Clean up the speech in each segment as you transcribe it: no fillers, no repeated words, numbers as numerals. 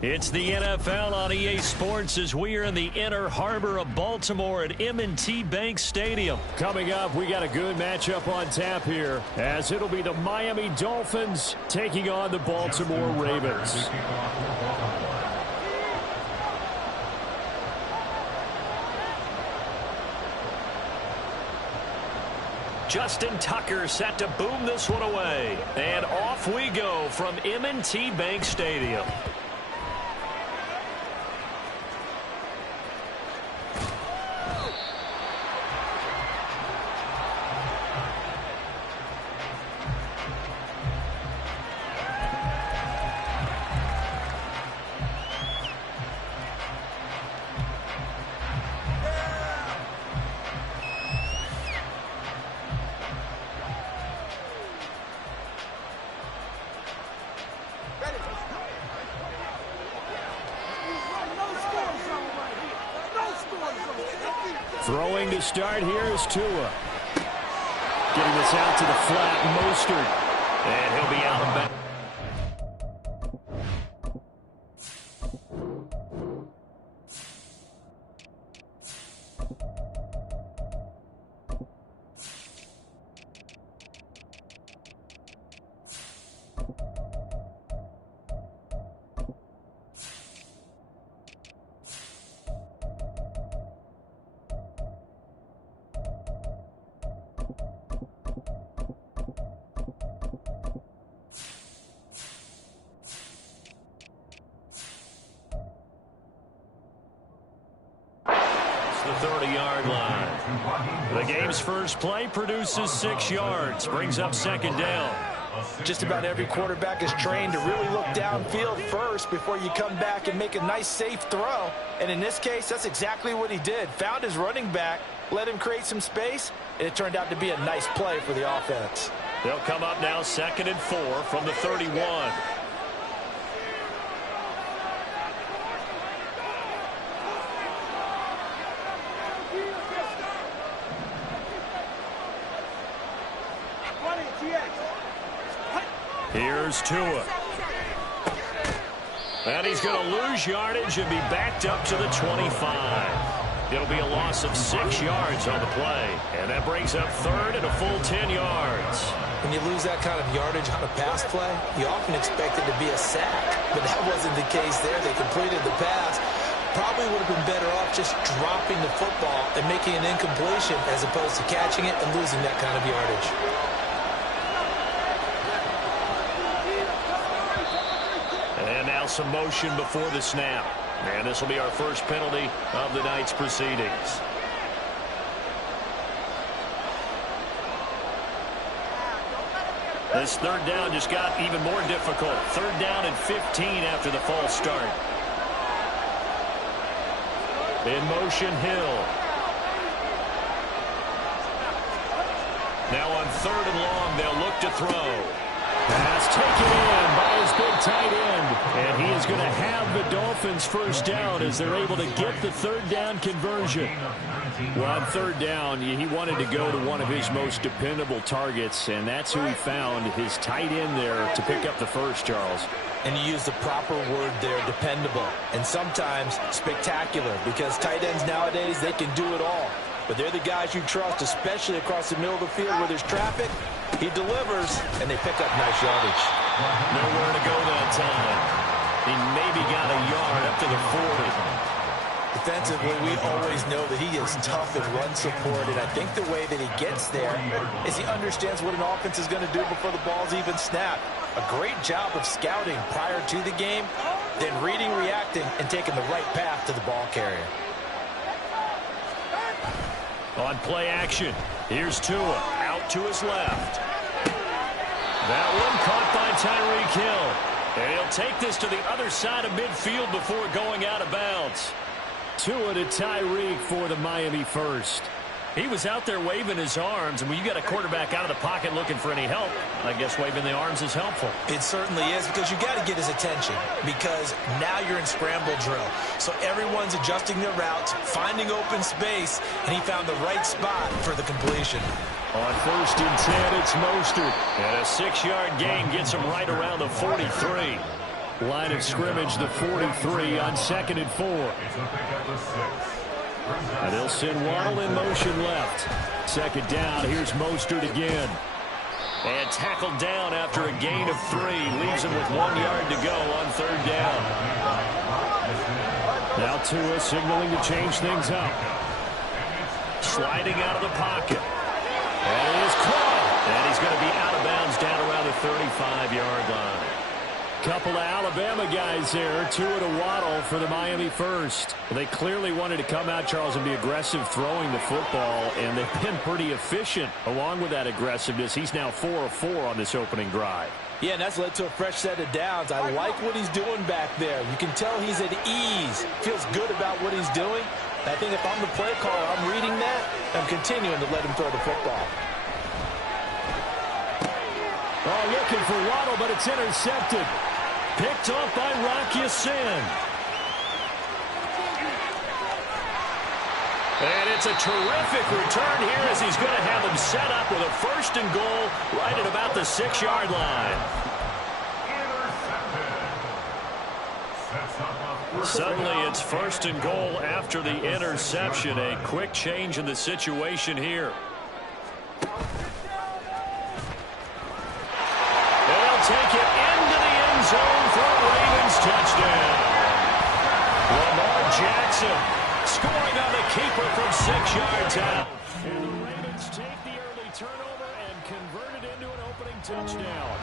It's the NFL on EA Sports as we are in the inner harbor of Baltimore at M&T Bank Stadium. Coming up, we got a good matchup on tap here, as it'll be the Miami Dolphins taking on the Baltimore Ravens. Justin Tucker set to boom this one away. And off we go from M&T Bank Stadium. Throwing to start here is Tua. Getting this out to the flat, Mostert. And he'll be out of bounds. The 30-yard line. The game's first play produces 6 yards, brings up second down. Just about every quarterback is trained to really look downfield first before you come back and make a nice, safe throw. And in this case, that's exactly what he did. Found his running back, let him create some space, and it turned out to be a nice play for the offense. They'll come up now 2nd and 4 from the 31. Here's Tua. And he's going to lose yardage and be backed up to the 25. It'll be a loss of 6 yards on the play. And that brings up 3rd and a full 10 yards. When you lose that kind of yardage on a pass play, you often expect it to be a sack. But that wasn't the case there. They completed the pass. Probably would have been better off just dropping the football and making an incompletion as opposed to catching it and losing that kind of yardage. And now some motion before the snap. And this will be our first penalty of the night's proceedings. This 3rd down just got even more difficult. 3rd down and 15 after the false start. In motion, Hill. Now on 3rd and long, they'll look to throw. Pass taken in by his big tight end. And he is going to have the Dolphins first down as they're able to get the 3rd down conversion. Well, on 3rd down, he wanted to go to one of his most dependable targets, and that's who he found, his tight end there, to pick up the first, Charles. And you use the proper word there, dependable, and sometimes spectacular, because tight ends nowadays, they can do it all. But they're the guys you trust, especially across the middle of the field where there's traffic. He delivers, and they pick up nice yardage. Nowhere to go that time. He maybe got a yard up to the 40. Defensively, we always know that he is tough in run support, and I think the way that he gets there is he understands what an offense is going to do before the ball's even snapped. A great job of scouting prior to the game, then reading, reacting, and taking the right path to the ball carrier. On play action, here's Tua out to his left. That one caught Tyreek Hill. And he'll take this to the other side of midfield before going out of bounds. Tua to Tyreek for the Miami first. He was out there waving his arms, and when you got a quarterback out of the pocket looking for any help, I guess waving the arms is helpful. It certainly is, because you got to get his attention, because now you're in scramble drill. So everyone's adjusting their routes, finding open space, and he found the right spot for the completion. On 1st and 10, it's Mostert. And a 6-yard gain gets him right around the 43. Line of scrimmage, the 43 on 2nd and 4. And they'll send Waddle in motion left. 2nd down, here's Mostert again. And tackled down after a gain of 3. Leaves him with 1 yard to go on 3rd down. Now Tua signaling to change things up. Sliding out of the pocket. And it is caught. And he's going to be out of bounds down around the 35-yard line. Couple of Alabama guys there. Tua to Waddle for the Miami first. They clearly wanted to come out, Charles, and be aggressive throwing the football, and they've been pretty efficient along with that aggressiveness. He's now 4 of 4 on this opening drive. Yeah, and that's led to a fresh set of downs. I like what he's doing back there. You can tell he's at ease. Feels good about what he's doing. I think if I'm the play caller, I'm reading that. I'm continuing to let him throw the football. Oh, looking for Waddle, but it's intercepted. Picked off by Rock Ya-Sin. And it's a terrific return here as he's going to have him set up with a 1st and goal right at about the 6-yard line. Suddenly it's 1st and goal after the interception. A quick change in the situation here. They'll take it into the end zone for a Ravens touchdown. Lamar Jackson scoring on the keeper from 6 yards out. And the Ravens take the early turnover and convert it into an opening touchdown.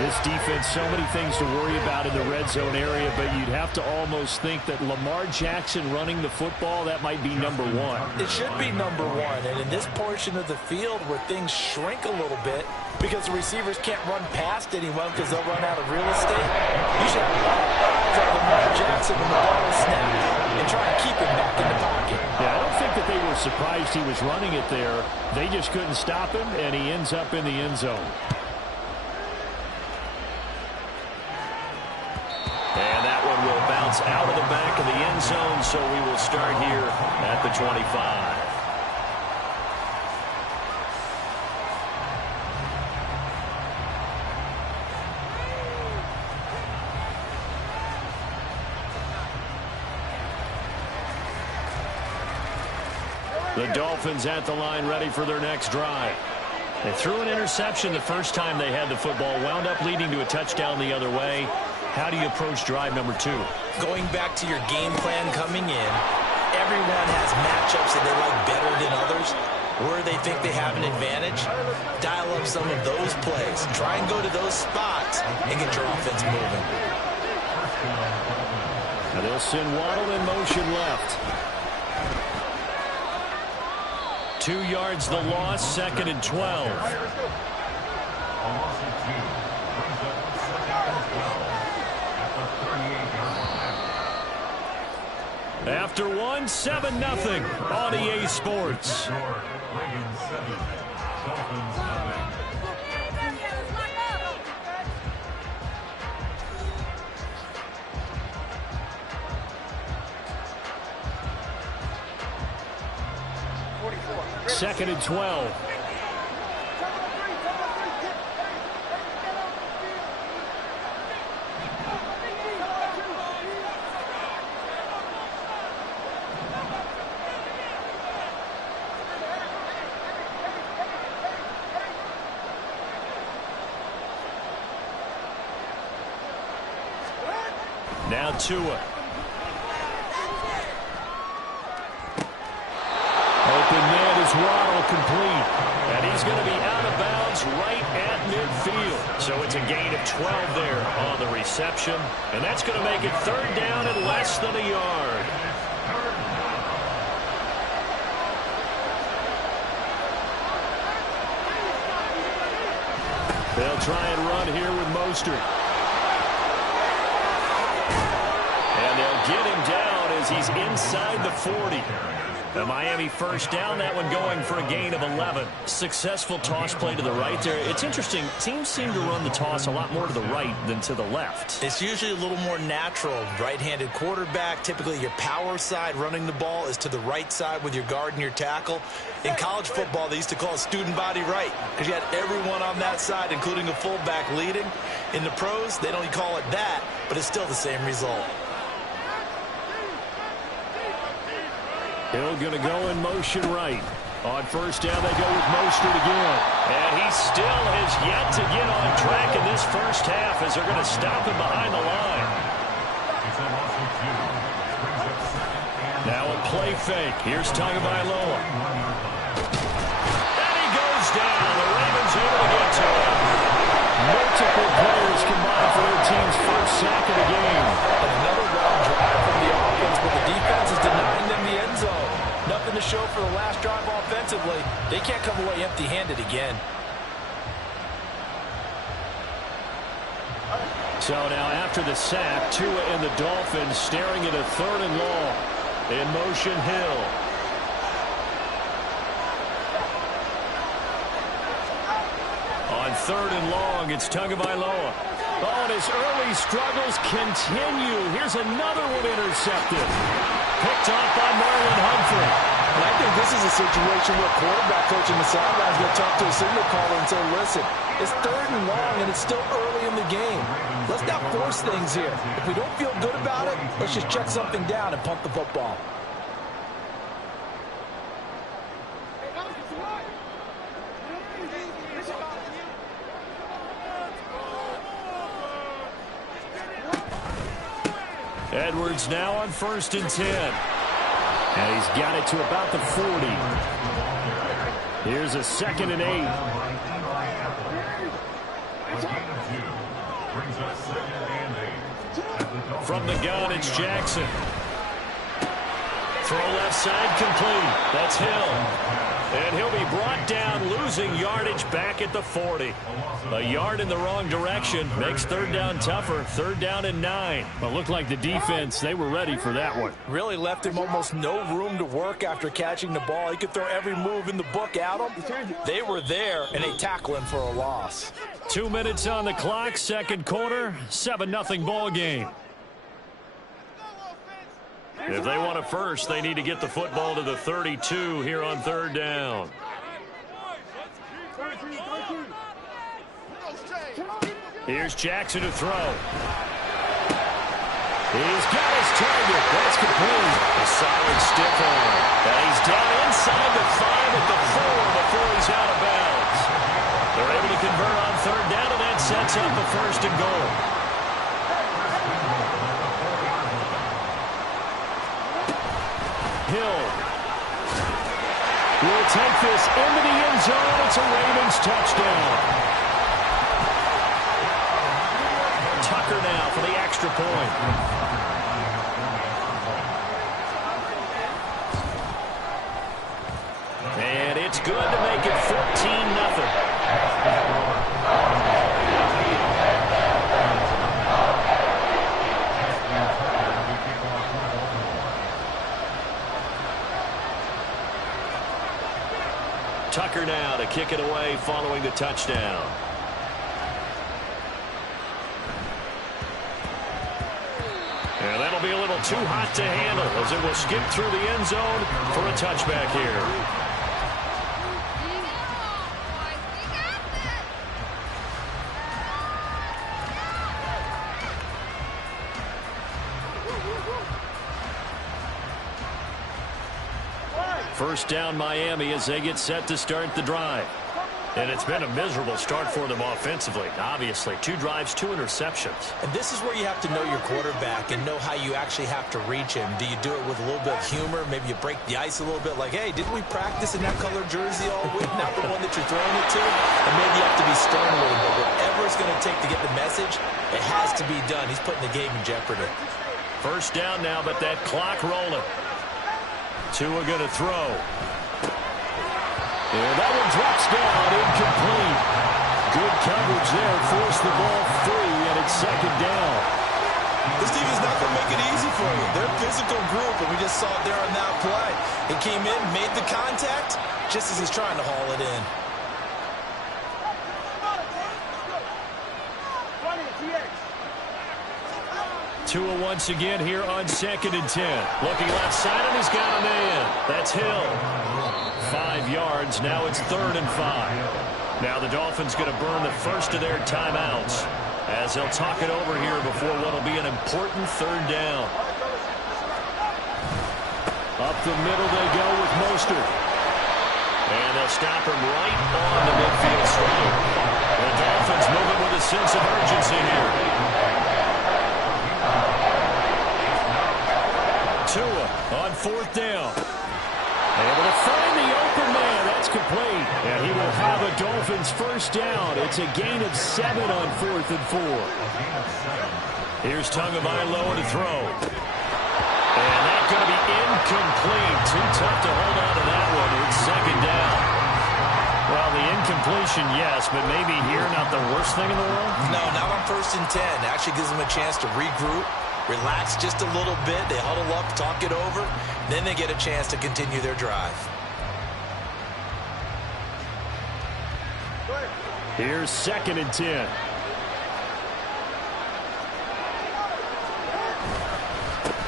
This defense, so many things to worry about in the red zone area, but you'd have to almost think that Lamar Jackson running the football, that might be number 1. It should be number 1, and in this portion of the field where things shrink a little bit because the receivers can't run past anyone because they'll run out of real estate, you should have a lot of eyes on Lamar Jackson when the ball is snapped and try to keep him back in the pocket. Yeah, I don't think that they were surprised he was running it there. They just couldn't stop him, and he ends up in the end zone. And that one will bounce out of the back of the end zone, so we will start here at the 25. The Dolphins at the line ready for their next drive. They threw an interception the first time they had the football, wound up leading to a touchdown the other way. How do you approach drive number 2? Going back to your game plan coming in, everyone has matchups that they like better than others. Where they think they have an advantage, dial up some of those plays. Try and go to those spots and get your offense moving. Now they'll send Waddle in motion left. 2 yards the loss, 2nd and 12. After 1, 7-0 on EA Sports. Second and 12. Now Tua. Open man is Waddle, complete. And he's going to be out of bounds right at midfield. So it's a gain of 12 there on the reception. And that's going to make it 3rd down and less than a yard. They'll try and run here with Mostert. And they'll get him down as he's inside the 40. The Miami first down, that one going for a gain of 11. Successful toss play to the right there. It's interesting. Teams seem to run the toss a lot more to the right than to the left. It's usually a little more natural. Right-handed quarterback, typically your power side running the ball is to the right side with your guard and your tackle. In college football, they used to call it student body right because you had everyone on that side, including a fullback leading. In the pros, they don't call it that, but it's still the same result. Hill going to go in motion right. On first down, they go with Mostert again. And he still has yet to get on track in this first half as they're going to stop him behind the line. Now a play fake. Here's Tagovailoa. And he goes down. The Ravens able to get to him. Multiple players combined for their team's first sack of the game. Another long drive from the offense, but the defense is denying them the end zone. Nothing to show for the last drive offensively. They can't come away empty-handed again. So now after the sack, Tua and the Dolphins staring at a 3rd and long. In motion, Hill. On 3rd and long, it's Tagovailoa. Oh, and his early struggles continue. Here's another one intercepted. Picked off by Marlon Humphrey. And I think this is a situation where quarterback coach in the sidelines going to talk to a signal caller and say, listen, it's 3rd and long and it's still early in the game. Let's not force things here. If we don't feel good about it, let's just check something down and punt the football. Edwards now on 1st and 10. And he's got it to about the 40. Here's a 2nd and 8. From the gun, it's Jackson. Throw left side complete. That's Hill. And he'll be brought down, losing yardage back at the 40. A yard in the wrong direction makes 3rd down tougher. 3rd down and 9. Well, looked like the defense, they were ready for that one. Really left him almost no room to work after catching the ball. He could throw every move in the book at him. They were there, and they tackle him for a loss. 2 minutes on the clock, 2nd quarter, 7-0 ball game. If they want a first, they need to get the football to the 32 here on 3rd down. Here's Jackson to throw. He's got his target. That's complete. A solid stiff arm. And he's down inside the 5 at the 4 before he's out of bounds. They're able to convert on 3rd down, and that sets up the 1st and goal. Hill will take this into the end zone. It's a Ravens touchdown. Tucker now for the extra point. And it's good to make it 14-0. Tucker now to kick it away following the touchdown. And that'll be a little too hot to handle as it will skip through the end zone for a touchback here. First down Miami as they get set to start the drive. And it's been a miserable start for them offensively, obviously. 2 drives, 2 interceptions. And this is where you have to know your quarterback and know how you actually have to reach him. Do you do it with a little bit of humor? Maybe you break the ice a little bit like, hey, didn't we practice in that color jersey all week? Not the one that you're throwing it to? And maybe you have to be stern with him. But whatever it's going to take to get the message, it has to be done. He's putting the game in jeopardy. First down now, but that clock rolling. Tua going to throw. And that one drops down, incomplete. Good coverage there. Forced the ball free, and it's second down. This defense is not going to make it easy for you. They're a physical group, and we just saw it there on that play. He came in, made the contact, just as he's trying to haul it in. Tua once again here on 2nd and 10. Looking left side, and he's got a man. That's Hill. 5 yards. Now it's 3rd and 5. Now the Dolphins going to burn the first of their timeouts as they'll talk it over here before what will be an important 3rd down. Up the middle they go with Mostert. And they'll stop him right on the midfield stripe. The Dolphins moving with a sense of urgency here. Tua on 4th down. Able to find the open man. That's complete. And he will have a Dolphins first down. It's a gain of 7 on 4th and 4. Here's Tagovailoa to throw. And that's going to be incomplete. Too tough to hold on to that one. It's 2nd down. Well, the incompletion, yes, but maybe here not the worst thing in the world? No, not on 1st and 10. Actually gives them a chance to regroup, relax just a little bit. They huddle up, talk it over. Then they get a chance to continue their drive. Here's 2nd and 10.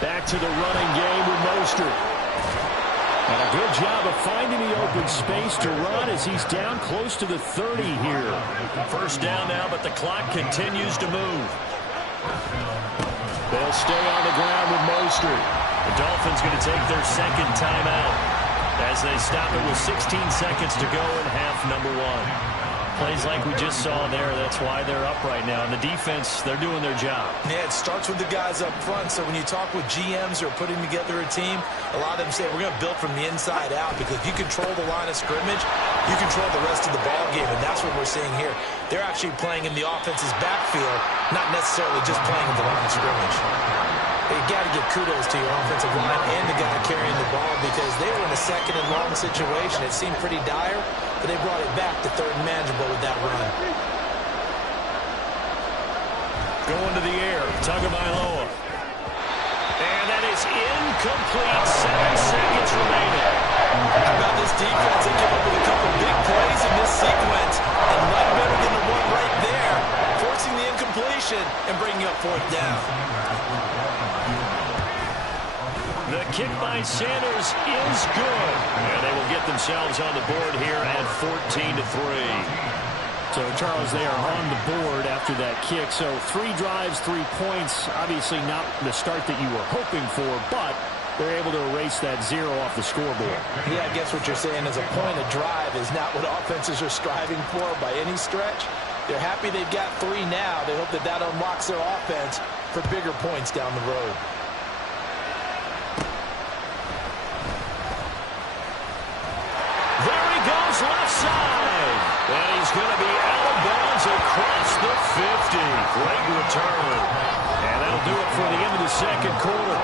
Back to the running game with Mostert. And a good job of finding the open space to run as he's down close to the 30 here. First down now, but the clock continues to move. They'll stay on the ground with Mostert. The Dolphins going to take their 2nd timeout as they stop it with 16 seconds to go in half number 1. Plays like we just saw there. That's why they're up right now. And the defense, they're doing their job. Yeah, it starts with the guys up front. So when you talk with GMs who are putting together a team, a lot of them say we're going to build from the inside out, because if you control the line of scrimmage, you control the rest of the ball game. And that's what we're seeing here. They're actually playing in the offense's backfield, not necessarily just playing in the line of scrimmage. You got to give kudos to your offensive line and the guy carrying the ball, because they were in a 2nd and long situation. It seemed pretty dire, but they brought it back to 3rd and manageable with that run. Going to the air, Tagovailoa. And that is incomplete. 7 seconds remaining. How about this defense? They came up with a couple big plays in this sequence, and none better than the one right there, forcing the incompletion and bringing up 4th down. The kick by Sanders is good. And they will get themselves on the board here at 14-3. So, Charles, they are on the board after that kick. So 3 drives, 3 points. Obviously not the start that you were hoping for, but they're able to erase that 0 off the scoreboard. Yeah, I guess what you're saying is a point of drive is not what offenses are striving for by any stretch. They're happy they've got 3 now. They hope that that unlocks their offense for bigger points down the road. There he goes left side. And he's going to be out of bounds across the 50. Great return. And that'll do it for the end of the 2nd quarter.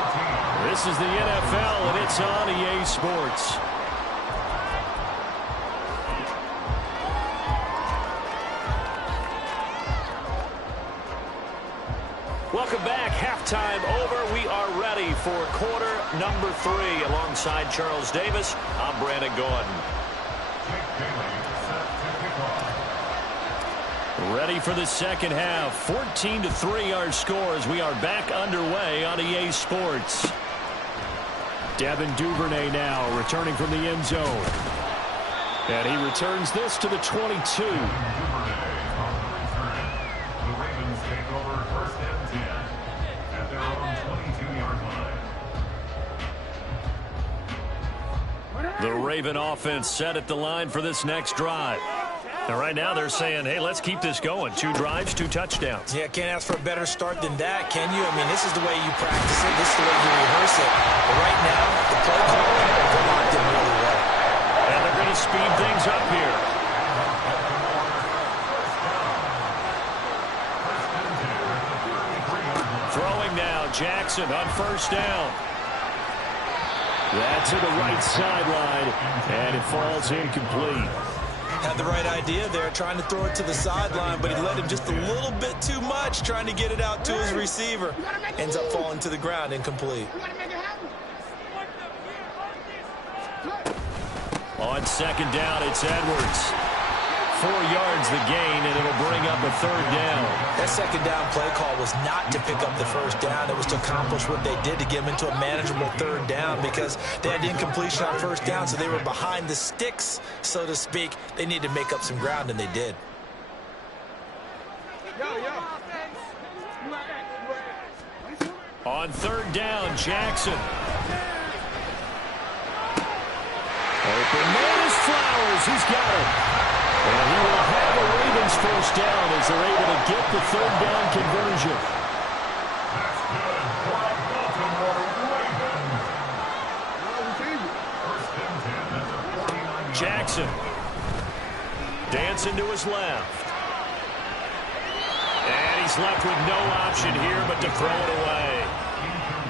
This is the NFL, and it's on EA Sports. Welcome back. Halftime over. We are ready for quarter number 3. Alongside Charles Davis, I'm Brandon Gordon. Ready for the 2nd half. 14-3 our score as we are back underway on EA Sports. Devin Duvernay now returning from the end zone. And he returns this to the 22. The Raven offense set at the line for this next drive. And right now they're saying, hey, let's keep this going. 2 drives, 2 touchdowns. Yeah, can't ask for a better start than that, can you? I mean, this is the way you practice it. This is the way you rehearse it. But right now, the play calling, they're locked in really well. And they're going to speed things up here. Throwing now, Jackson on 1st down. That's to the right sideline, and it falls incomplete. Had the right idea there, trying to throw it to the sideline, but he let him just a little bit too much, trying to get it out to his receiver. Ends up falling to the ground, incomplete. On second down, it's Edwards. 4 yards the gain, and it'll bring up a third down. That second down play call was not to pick up the first down. It was to accomplish what they did to get them into a manageable third down because they had incompletion on first down, so they were behind the sticks, so to speak. They needed to make up some ground, and they did. On third down, Jackson. Open man is Flowers. He's got it. And he will have a Ravens first down as they're able to get the third down conversion. Jackson. Dancing to his left. And he's left with no option here but to throw it away.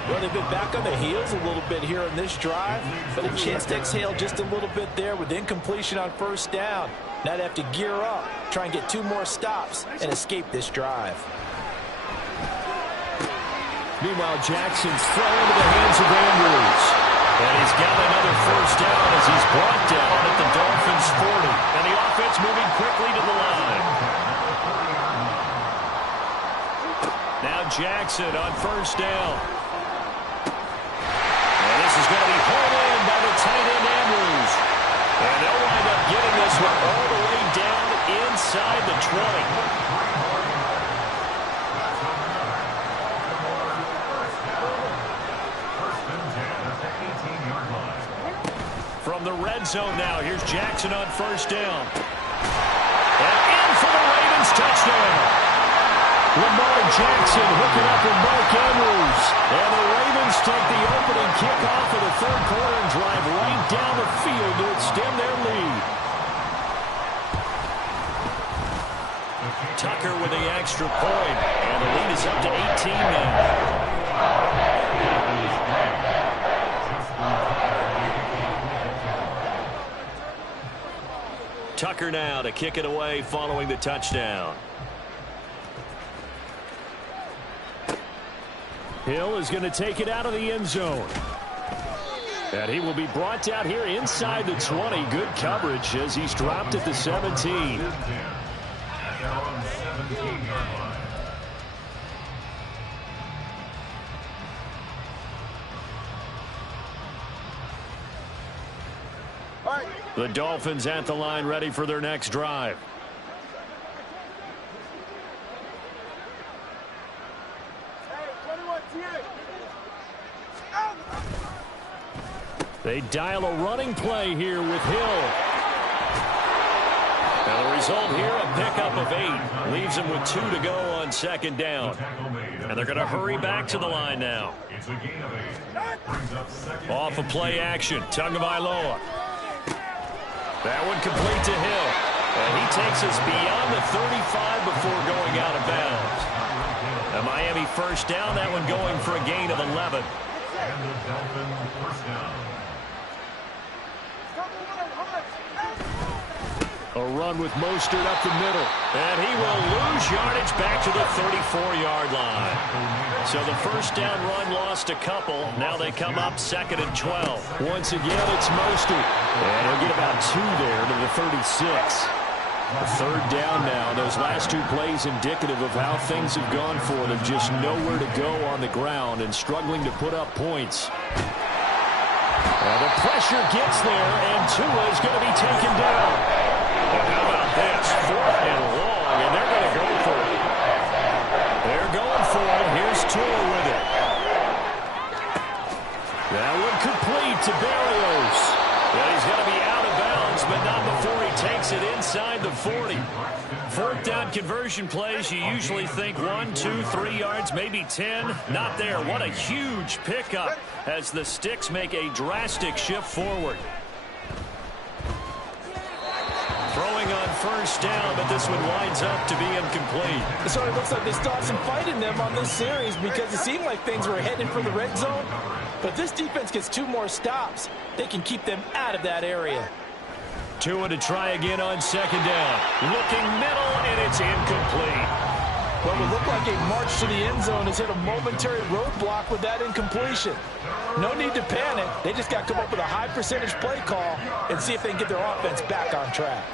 Well, they've been back on their heels a little bit here in this drive, but a chance to exhale just a little bit there with incompletion on first down. Now they have to gear up, try and get 2 more stops, and escape this drive. Meanwhile, Jackson's throw into the hands of Andrews. And he's got another first down as he's brought down at the Dolphins' 40. And the offense moving quickly to the line. Now Jackson on first down. And this is going to be hauled in by the tight end Andrews. And they'll wind up getting this one all the way down inside the 20. From the red zone now, here's Jackson on first down. And in for the Ravens touchdown. Lamar Jackson hooking up with Mark Andrews. And the Ravens take the opening kickoff of the third quarter and drive right down the field to extend their lead. Tucker with the extra point. And the lead is up to 18 now. Tucker now to kick it away following the touchdown. Hill is going to take it out of the end zone. And he will be brought down here inside the 20. Good coverage as he's dropped at the 17. The Dolphins at the line ready for their next drive. They dial a running play here with Hill. And the result here, a pickup of 8. Leaves them with 2 to go on second down. And they're going to hurry back to the line now. Off of play action, Tagovailoa. That one complete to Hill. And he takes us beyond the 35 before going out of bounds. A Miami first down, that one going for a gain of 11. And the Dolphin first down. A run with Mostert up the middle. And he will lose yardage back to the 34-yard line. So the first down run lost a couple. Now they come up second and 12. Once again, it's Mostert. And he'll get about 2 there to the 36. A third down now. Those last 2 plays indicative of how things have gone for them. Just nowhere to go on the ground and struggling to put up points. The pressure gets there, and Tua is going to be taken down. And how about this? 4th and long, and they're going to go for it. They're going for it. Here's Tua with it. That one complete to Berrios. And he's going to be out of bounds, but not before he takes it inside the 40. 4th down conversion plays, you usually think 1, 2, 3 yards, maybe 10. Not there. What a huge pickup as the Sticks make a drastic shift forward. Throwing on first down, but this one winds up to be incomplete. So it looks like they still have some fight in them on this series because it seemed like things were heading for the red zone. But this defense gets 2 more stops. They can keep them out of that area. Tua to try again on second down. Looking middle, and it's incomplete. What would look like a march to the end zone has hit a momentary roadblock with that incompletion. No need to panic. They just got to come up with a high percentage play call and see if they can get their offense back on track.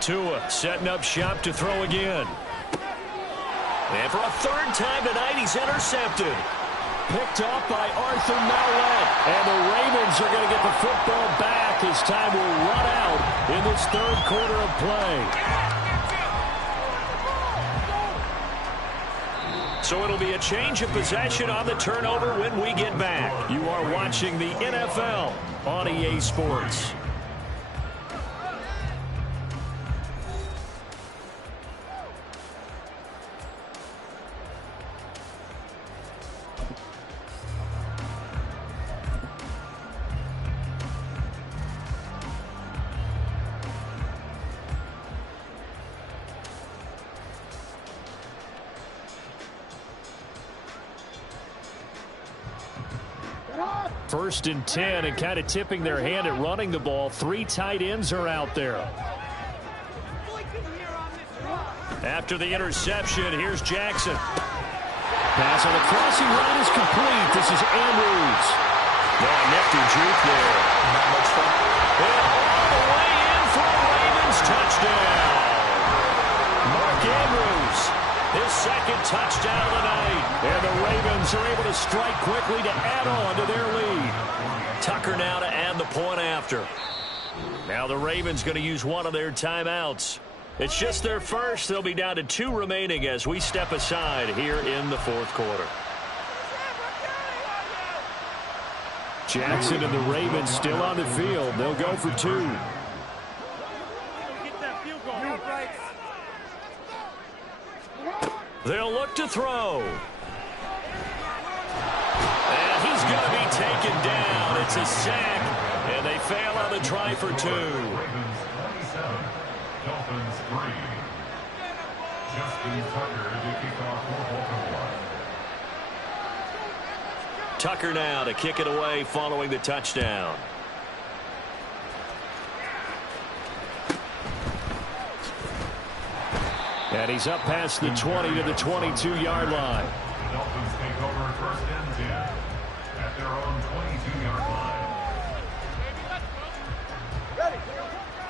Tua setting up shop to throw again. And for a third time tonight, he's intercepted. Picked off by Arthur Mallett. And the Ravens are going to get the football back as time will run out in this third quarter of play. So it'll be a change of possession on the turnover when we get back. You are watching the NFL on EA Sports. First and 10, and kind of tipping their hand at running the ball. 3 tight ends are out there. After the interception, here's Jackson. Pass on the crossing route is complete. This is Andrews. Oh, nifty juke there. Not much fun. And all the way in for a Ravens touchdown. Mark Andrews, his second touchdown of the night. And the Ravens are able to strike quickly to add on to their lead. Tucker now to add the point after. Now the Ravens going to use one of their timeouts. It's just their first. They'll be down to 2 remaining as we step aside here in the fourth quarter. Jackson and the Ravens still on the field. They'll go for 2. They'll look to throw. And he's going to be taken down. It's a sack, and they fail on the try for 2. Ravens 27, Dolphins 3. Justin Tucker to kick off for Baltimore. Tucker now to kick it away following the touchdown. And he's up past the 20 to the 22-yard line. The Dolphins take over first and 10 at their own 22-yard line.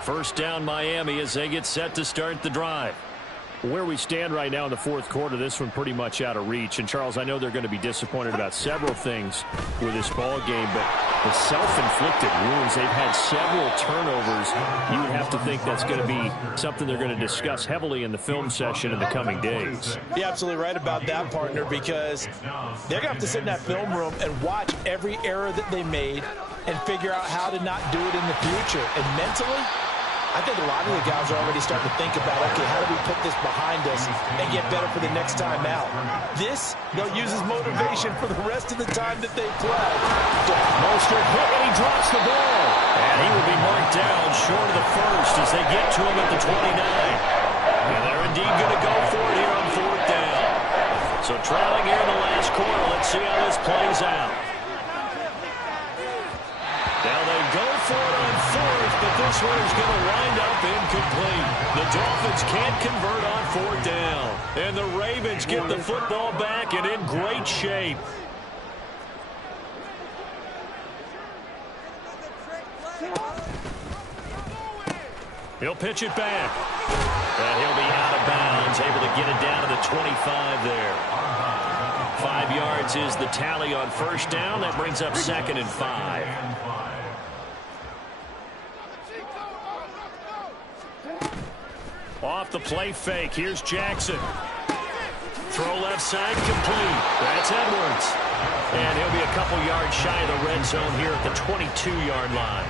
First down Miami as they get set to start the drive. Where we stand right now in the fourth quarter, this one pretty much out of reach. And, Charles, I know they're going to be disappointed about several things with this ball game, but the self-inflicted wounds, they've had several turnovers. You would have to think that's going to be something they're going to discuss heavily in the film session in the coming days. You're absolutely right about that, partner, because they're going to have to sit in that film room and watch every error that they made and figure out how to not do it in the future. And mentally, I think a lot of the guys are already starting to think about, okay, how do we put this behind us and get better for the next time out? This, they'll use as motivation for the rest of the time that they play. Mostert hit, and he drops the ball. And he will be marked down short of the first as they get to him at the 29. And they're indeed going to go for it here on 4th down. So trailing here in the last quarter, let's see how this plays out. Now they go for it on 4th, but this one is going to wind up incomplete. The Dolphins can't convert on 4th down. And the Ravens get the football back and in great shape. He'll pitch it back. And he'll be out of bounds, able to get it down to the 25 there. 5 yards is the tally on first down. That brings up 2nd and 5. Off the play fake. Here's Jackson. Throw left side complete. That's Edwards. And he'll be a couple yards shy of the red zone here at the 22-yard line.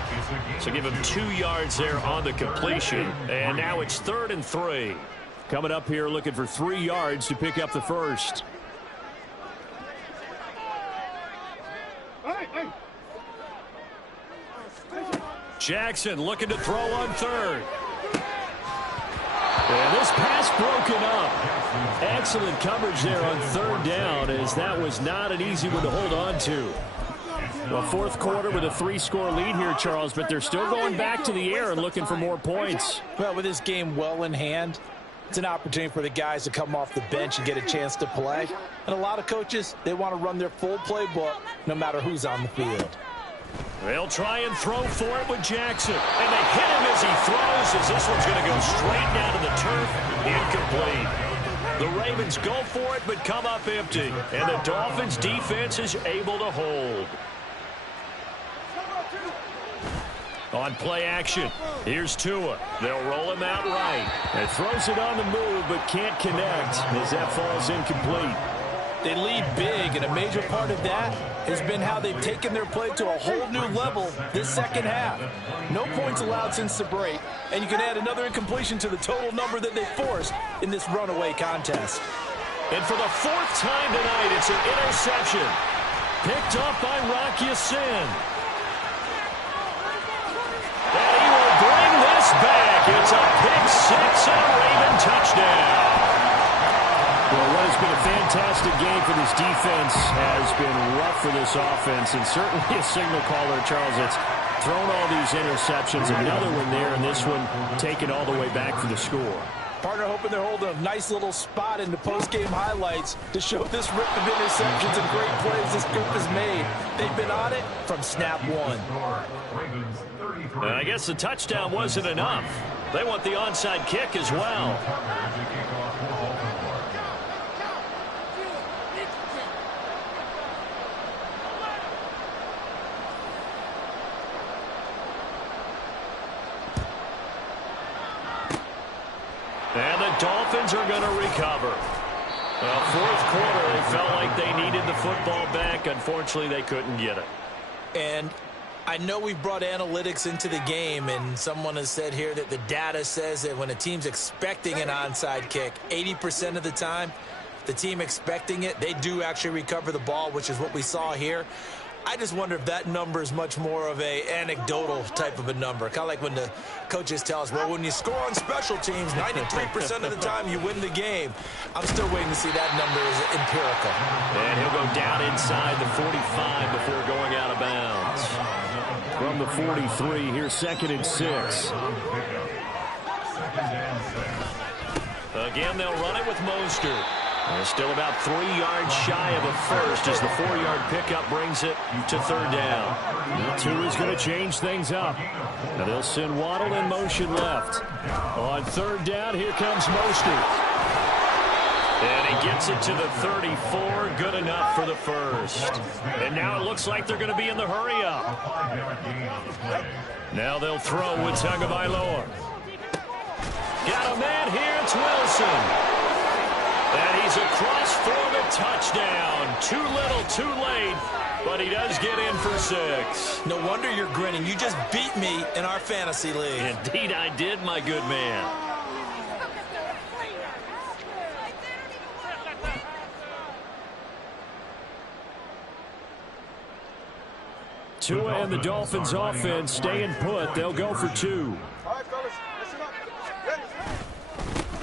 So give him 2 yards there on the completion. And now it's 3rd and 3. Coming up here looking for 3 yards to pick up the first. Jackson looking to throw on 3rd. And this pass broken up. Excellent coverage there on 3rd down, as that was not an easy one to hold on to. Well, fourth quarter with a 3-score lead here, Charles, but they're still going back to the air and looking for more points. Well, with this game well in hand, it's an opportunity for the guys to come off the bench and get a chance to play. And a lot of coaches, they want to run their full playbook no matter who's on the field. They'll try and throw for it with Jackson. And they hit him as he throws, as this one's going to go straight down to the turf. Incomplete. The Ravens go for it, but come up empty. And the Dolphins' defense is able to hold. On play action, here's Tua. They'll roll him out right. And throws it on the move, but can't connect as that falls incomplete. They lead big, and a major part of that has been how they've taken their play to a whole new level this second half. No points allowed since the break, and you can add another incompletion to the total number that they forced in this runaway contest. And for the 4th time tonight, it's an interception. Picked up by Rock Ya-Sin. And he will bring this back. It's a pick six and a Raven touchdown. Well, what has been a fantastic game for this defense has been rough for this offense, and certainly a signal caller, Charles, that's thrown all these interceptions. Another one there, and this one taken all the way back for the score. Partner hoping they're holding a nice little spot in the post-game highlights to show this rip of interceptions and great plays this group has made. They've been on it from snap one. I guess the touchdown wasn't enough. They want the onside kick as well. And the Dolphins are going to recover. Well, fourth quarter, they felt like they needed the football back. Unfortunately, they couldn't get it. And I know we brought analytics into the game, and someone has said here that the data says that when a team's expecting an onside kick, 80% of the time, the team expecting it, they do actually recover the ball, which is what we saw here. I just wonder if that number is much more of a anecdotal type of a number. Kind of like when the coaches tell us, well, when you score on special teams, 93% of the time you win the game. I'm still waiting to see that number is empirical. And he'll go down inside the 45 before going out of bounds. From the 43, here's 2nd and 6. Again, they'll run it with Mostert. They're still about 3 yards shy of a first as the 4-yard pickup brings it to 3rd down. 2 is going to change things up. Now they'll send Waddle in motion left. On 3rd down, here comes Mostert. And he gets it to the 34. Good enough for the first. And now it looks like they're going to be in the hurry-up. Now they'll throw with Tagovailoa. Got a man here. It's Wilson. And he's across for the touchdown. Too little, too late, but he does get in for 6. No wonder you're grinning. You just beat me in our fantasy league. Indeed I did, my good man. Tua and the Dolphins offense staying put. They'll go for 2.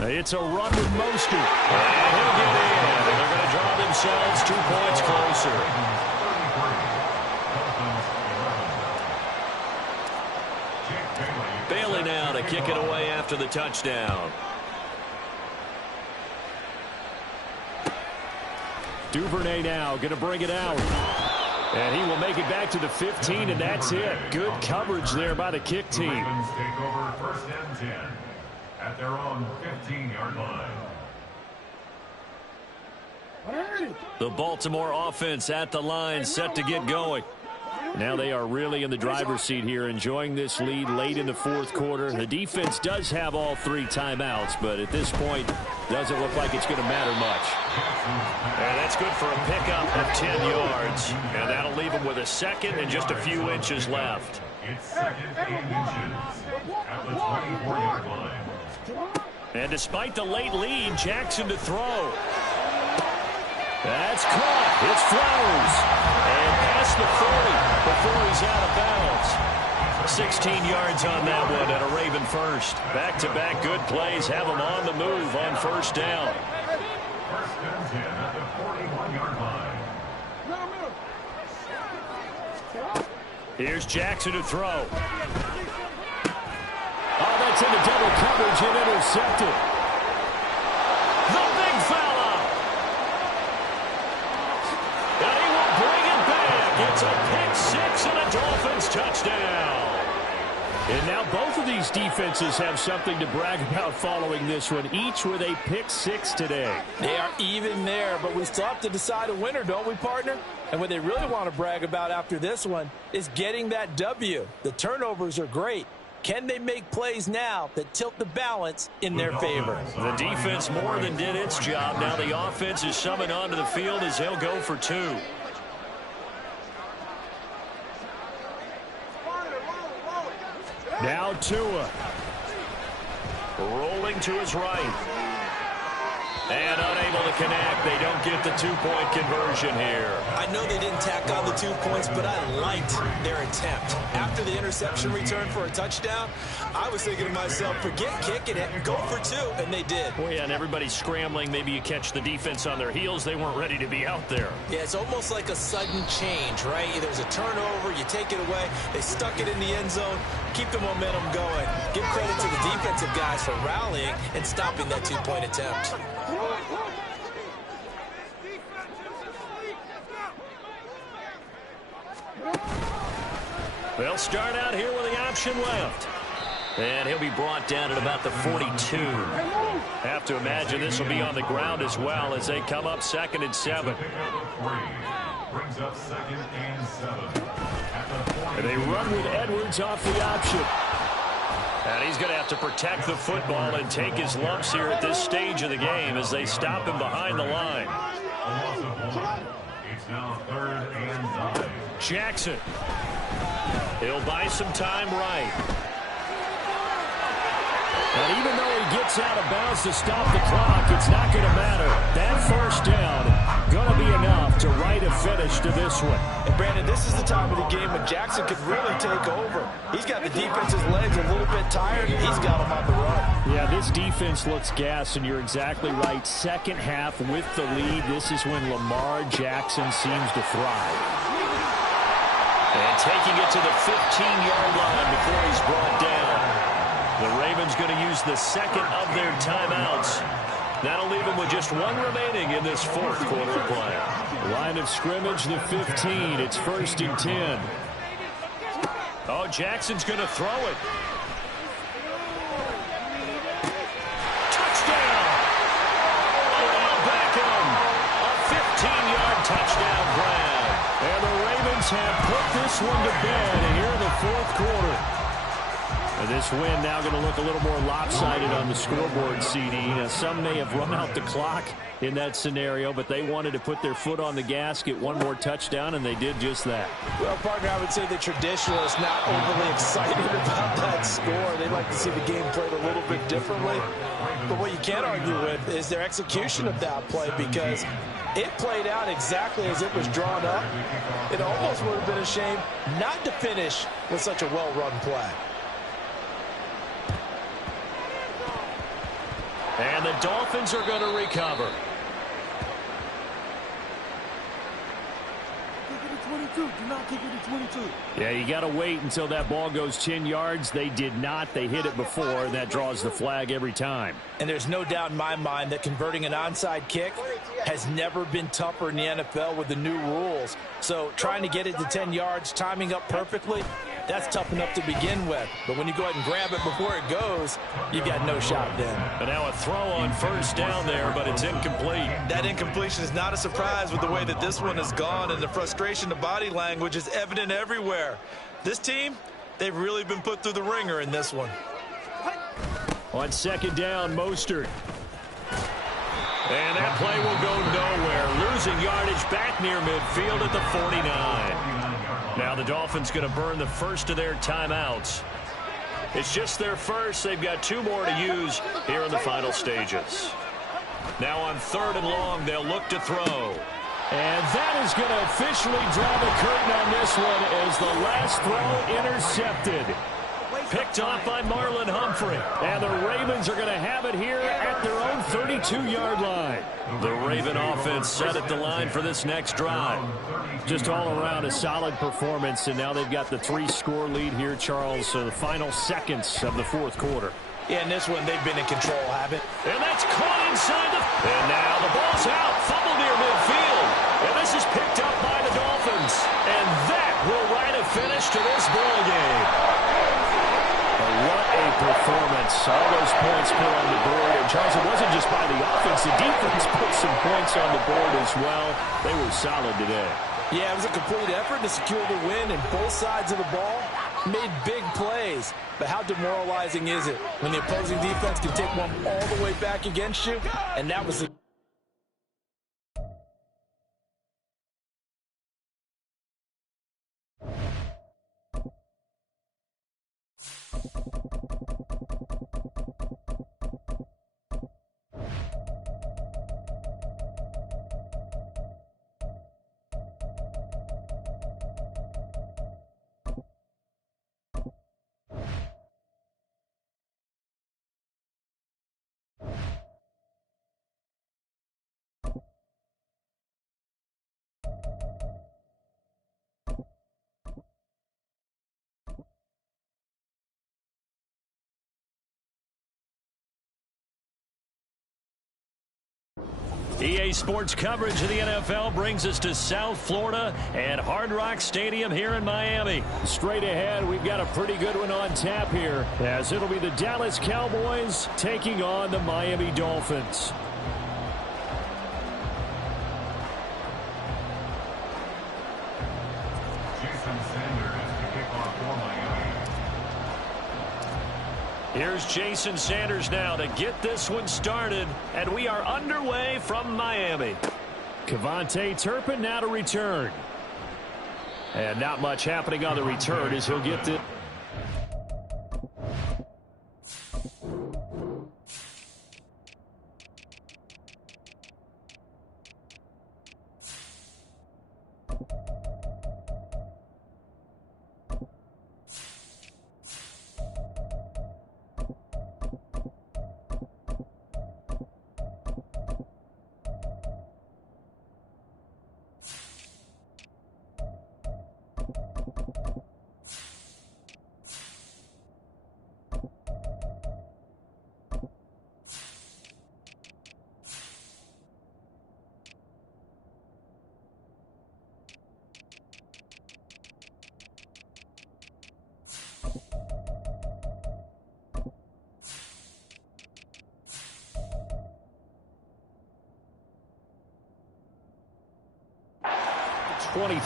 It's a run with Mostert. And he'll get in. And they're going to draw themselves 2 points closer. Bailey now to kick it away after the touchdown. Duvernay now going to bring it out. And he will make it back to the 15, and that's it. Good coverage there by the kick team. Ravens take over 1st and 10 at their own 15-yard line. The Baltimore offense at the line, set to get going. Now they are really in the driver's seat here, enjoying this lead late in the 4th quarter. The defense does have all 3 timeouts, but at this point, doesn't look like it's going to matter much. And that's good for a pickup of 10 yards. And that'll leave them with a 2nd and just a few inches left. It's 2nd and inches at the 24-yard line. And despite the late lead, Jackson to throw. That's caught. It's Flowers. And past the 40 before he's out of bounds. 16 yards on that one and a Raven first. Back-to-back good plays have him on the move on 1st down. 1st and 10 at the 41-yard line. Here's Jackson to throw. Oh, that's into double coverage and intercepted. The big fella. And he will bring it back. It's a pick six and a Dolphins touchdown. And now both of these defenses have something to brag about following this one, each with a pick six today. They are even there, but we still have to decide a winner, don't we, partner? And what they really want to brag about after this one is getting that W. The turnovers are great. Can they make plays now that tilt the balance in their favor? The defense more than did its job. Now the offense is summoned onto the field as they'll go for two. Now Tua. Rolling to his right. And unable to connect. They don't get the two-point conversion here. I know they didn't tack on the 2 points, but I liked their attempt. After the interception return for a touchdown, I was thinking to myself, forget kicking it, go for two, and they did. Well, yeah, and everybody's scrambling. Maybe you catch the defense on their heels. They weren't ready to be out there. Yeah, it's almost like a sudden change, right? There's a turnover, you take it away, they stuck it in the end zone, keep the momentum going. Give credit to the defensive guys for rallying and stopping that two-point attempt. They'll start out here with the option left. And he'll be brought down at about the 42. Have to imagine this will be on the ground as well as they come up 2nd and 7. Brings up 2nd and 7. And they run with Edwards off the option. And he's going to have to protect the football and take his lumps here at this stage of the game as they stop him behind the line. It's now 3rd and 9. Jackson. He'll buy some time right. And even though he gets out of bounds to stop the clock, it's not going to matter. That first down going to be enough to write a finish to this one. And Brandon, this is the time of the game when Jackson could really take over. He's got the defense's legs a little bit tired, and he's got them on the run. Yeah, this defense looks gassed, and you're exactly right. Second half with the lead, this is when Lamar Jackson seems to thrive. And taking it to the 15-yard line before he's brought down. The Ravens going to use the second of their timeouts. That'll leave them with just one remaining in this fourth quarter of play. Line of scrimmage, the 15. It's 1st and 10. Oh, Jackson's going to throw it. Touchdown! Odell Beckham. A 15-yard touchdown grab. And the Ravens have put this one to bed here in the fourth quarter. And this win now going to look a little more lopsided on the scoreboard, CD. Some may have run out the clock in that scenario, but they wanted to put their foot on the gas, get one more touchdown, and they did just that. Well, partner, I would say the traditionalists not overly excited about that score. They like to see the game played a little bit differently. But what you can't argue with is their execution of that play, because it played out exactly as it was drawn up. It almost would have been a shame not to finish with such a well-run play. And the Dolphins are going to recover. Do not kick it to 22. Yeah, you got to wait until that ball goes 10 yards. They did not. They hit it before, and that draws the flag every time. And there's no doubt in my mind that converting an onside kick has never been tougher in the NFL with the new rules. So trying to get it to 10 yards, timing up perfectly, that's tough enough to begin with. But when you go ahead and grab it before it goes, you got no shot then. And now a throw on first down there, but it's incomplete. That incompletion is not a surprise with the way that this one has gone, and the frustration, the body language is evident everywhere. This team, they've really been put through the ringer in this one. On second down, Mostert. And that play will go nowhere. Losing yardage back near midfield at the 49. Now the Dolphins going to burn the first of their timeouts. It's just their first. They've got 2 more to use here in the final stages. Now on 3rd and long, they'll look to throw. And that is going to officially draw the curtain on this one as the last throw intercepted. picked off by Marlon Humphrey. And the Ravens are going to have it here at their own 32-yard line. The Raven offense set at the line for this next drive. Just all around a solid performance, and now they've got the 3-score lead here, Charles, so the final seconds of the fourth quarter. Yeah, in this one, they've been in control, haven't? And that's caught inside the... And now the ball's out. Fumble near midfield. And this is picked up by the Dolphins. And that will write a finish to this ball game. What a performance. All those points put on the board. And, Charles, it wasn't just by the offense. The defense put some points on the board as well. They were solid today. Yeah, it was a complete effort to secure the win, and both sides of the ball made big plays. But how demoralizing is it when the opposing defense can take one all the way back against you? And that was the... EA Sports coverage of the NFL brings us to South Florida and Hard Rock Stadium here in Miami. Straight ahead, we've got a pretty good one on tap here, as it'll be the Dallas Cowboys taking on the Miami Dolphins. Here's Jason Sanders now to get this one started, and we are underway from Miami. Kevontae Turpin now to return. And not much happening on the return as he'll get the...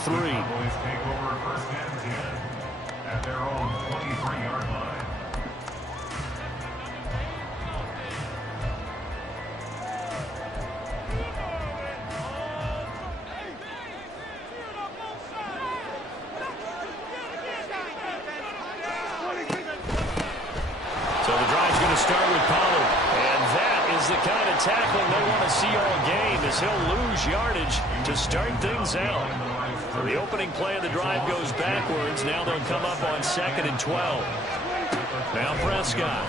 Cowboys take over first and 10 at their own 23-yard line. So the drive's going to start with Pollard. And that is the kind of tackling they want to see all game, as he'll lose yardage to start things out. The opening play of the drive goes backwards. Now they'll come up on 2nd and 12. Now Prescott.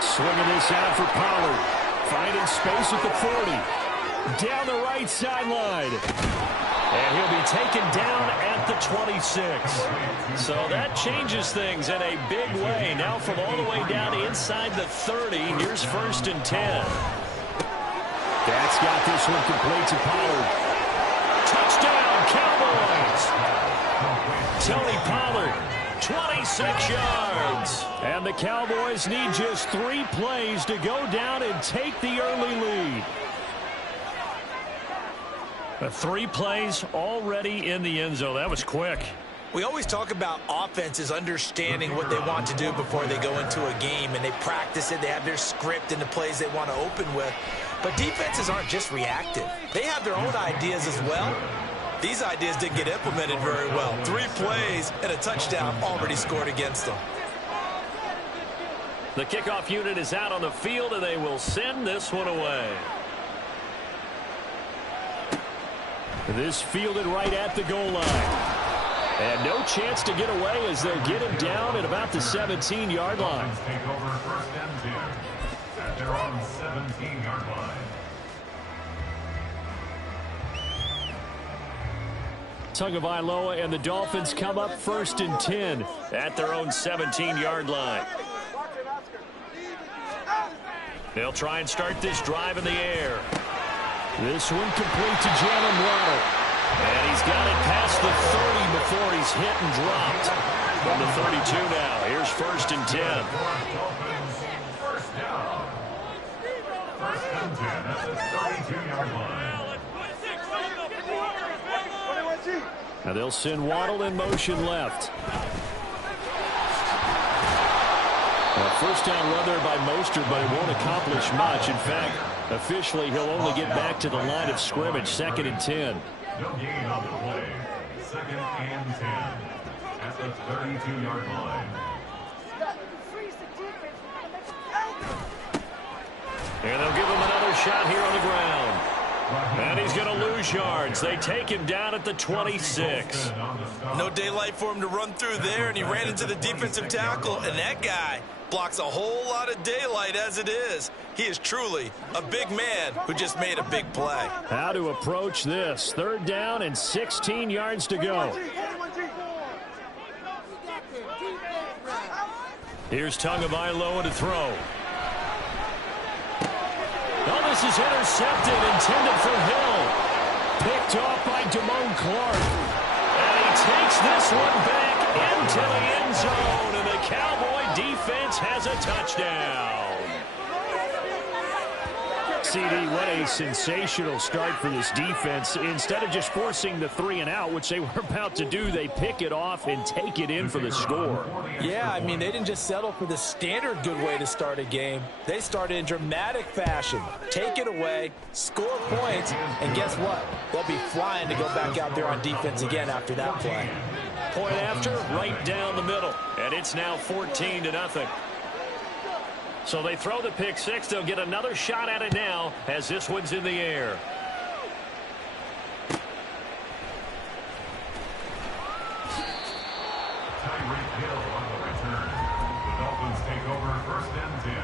Swinging this out for Pollard. Finding space at the 40. Down the right sideline. And he'll be taken down at the 26. So that changes things in a big way. Now from all the way down inside the 30, here's 1st and 10. That's got this one complete to Pollard. Touchdown, Cowboys! Tony Pollard, 26 yards. And the Cowboys need just 3 plays to go down and take the early lead. 3 plays already in the end zone. That was quick. We always talk about offenses understanding what they want to do before they go into a game, and they practice it. They have their script and the plays they want to open with. But defenses aren't just reactive. They have their own ideas as well. These ideas didn't get implemented very well. 3 plays and a touchdown already scored against them. The kickoff unit is out on the field, and they will send this one away. This fielded right at the goal line. And no chance to get away as they'll get him down at about the 17-yard line. Take over first and 10 at their own 17-yard line. Tagovailoa and the Dolphins come up first and 10 at their own 17-yard line. They'll try and start this drive in the air. This one complete to Jalen Waddle. And he's got it past the 30 before he's hit and dropped. From the 32 now. Here's first and 10. First down. First and 10 at the 32-yard line. Now they'll send Waddle in motion left. First down run there by Mostert, but it won't accomplish much. In fact, officially, he'll only get back to the line of scrimmage, 2nd and 10. No gain on the play. 2nd and 10 at the 32-yard line. And they'll give him another shot here on the ground. And he's going to lose yards. They take him down at the 26. No daylight for him to run through there, and he ran into the defensive tackle, and that guy blocks a whole lot of daylight as it is. He is truly a big man who just made a big play. How to approach this. 3rd down and 16 yards to go. Here's Tagovailoa to throw. Oh, this is intercepted, intended for Hill. Picked off by Damone Clark. And he takes this one back into the end zone, and the Cowboy defense has a touchdown. CD, what a sensational start for this defense. Instead of just forcing the 3 and out, which they were about to do, they pick it off and take it in for the score. Yeah, I mean, they didn't just settle for the standard good way to start a game. They started in dramatic fashion. Take it away, score points, and guess what? They'll be flying to go back out there on defense again after that play. Point after, right down the middle. And it's now 14-0. So they throw the pick six. They'll get another shot at it now as this one's in the air. Tyreek Hill on the return. The Dolphins take over first and 10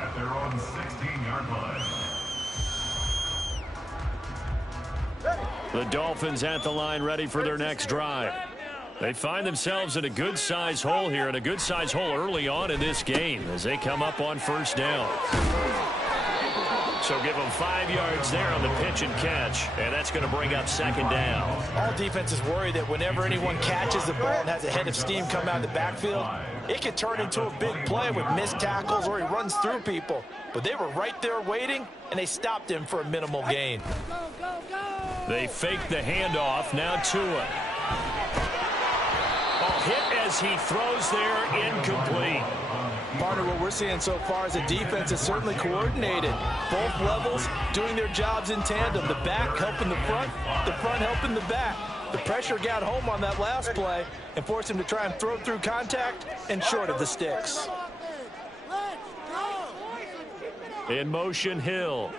at their own 16-yard line. The Dolphins at the line ready for their next drive. They find themselves in a good-sized hole here, and a good-sized hole early on in this game as they come up on first down. So give them 5 yards there on the pitch and catch, and that's going to bring up 2nd down. All defenses worry that whenever anyone catches the ball and has a head of steam come out of the backfield, it could turn into a big play with missed tackles or he runs through people. But they were right there waiting, and they stopped him for a minimal gain. They fake the handoff. Now Tua. Hit as he throws there, incomplete. Partner, what we're seeing so far is the defense is certainly coordinated. Both levels doing their jobs in tandem. The back helping the front helping the back. The pressure got home on that last play and forced him to try and throw through contact and short of the sticks. In motion, Hill.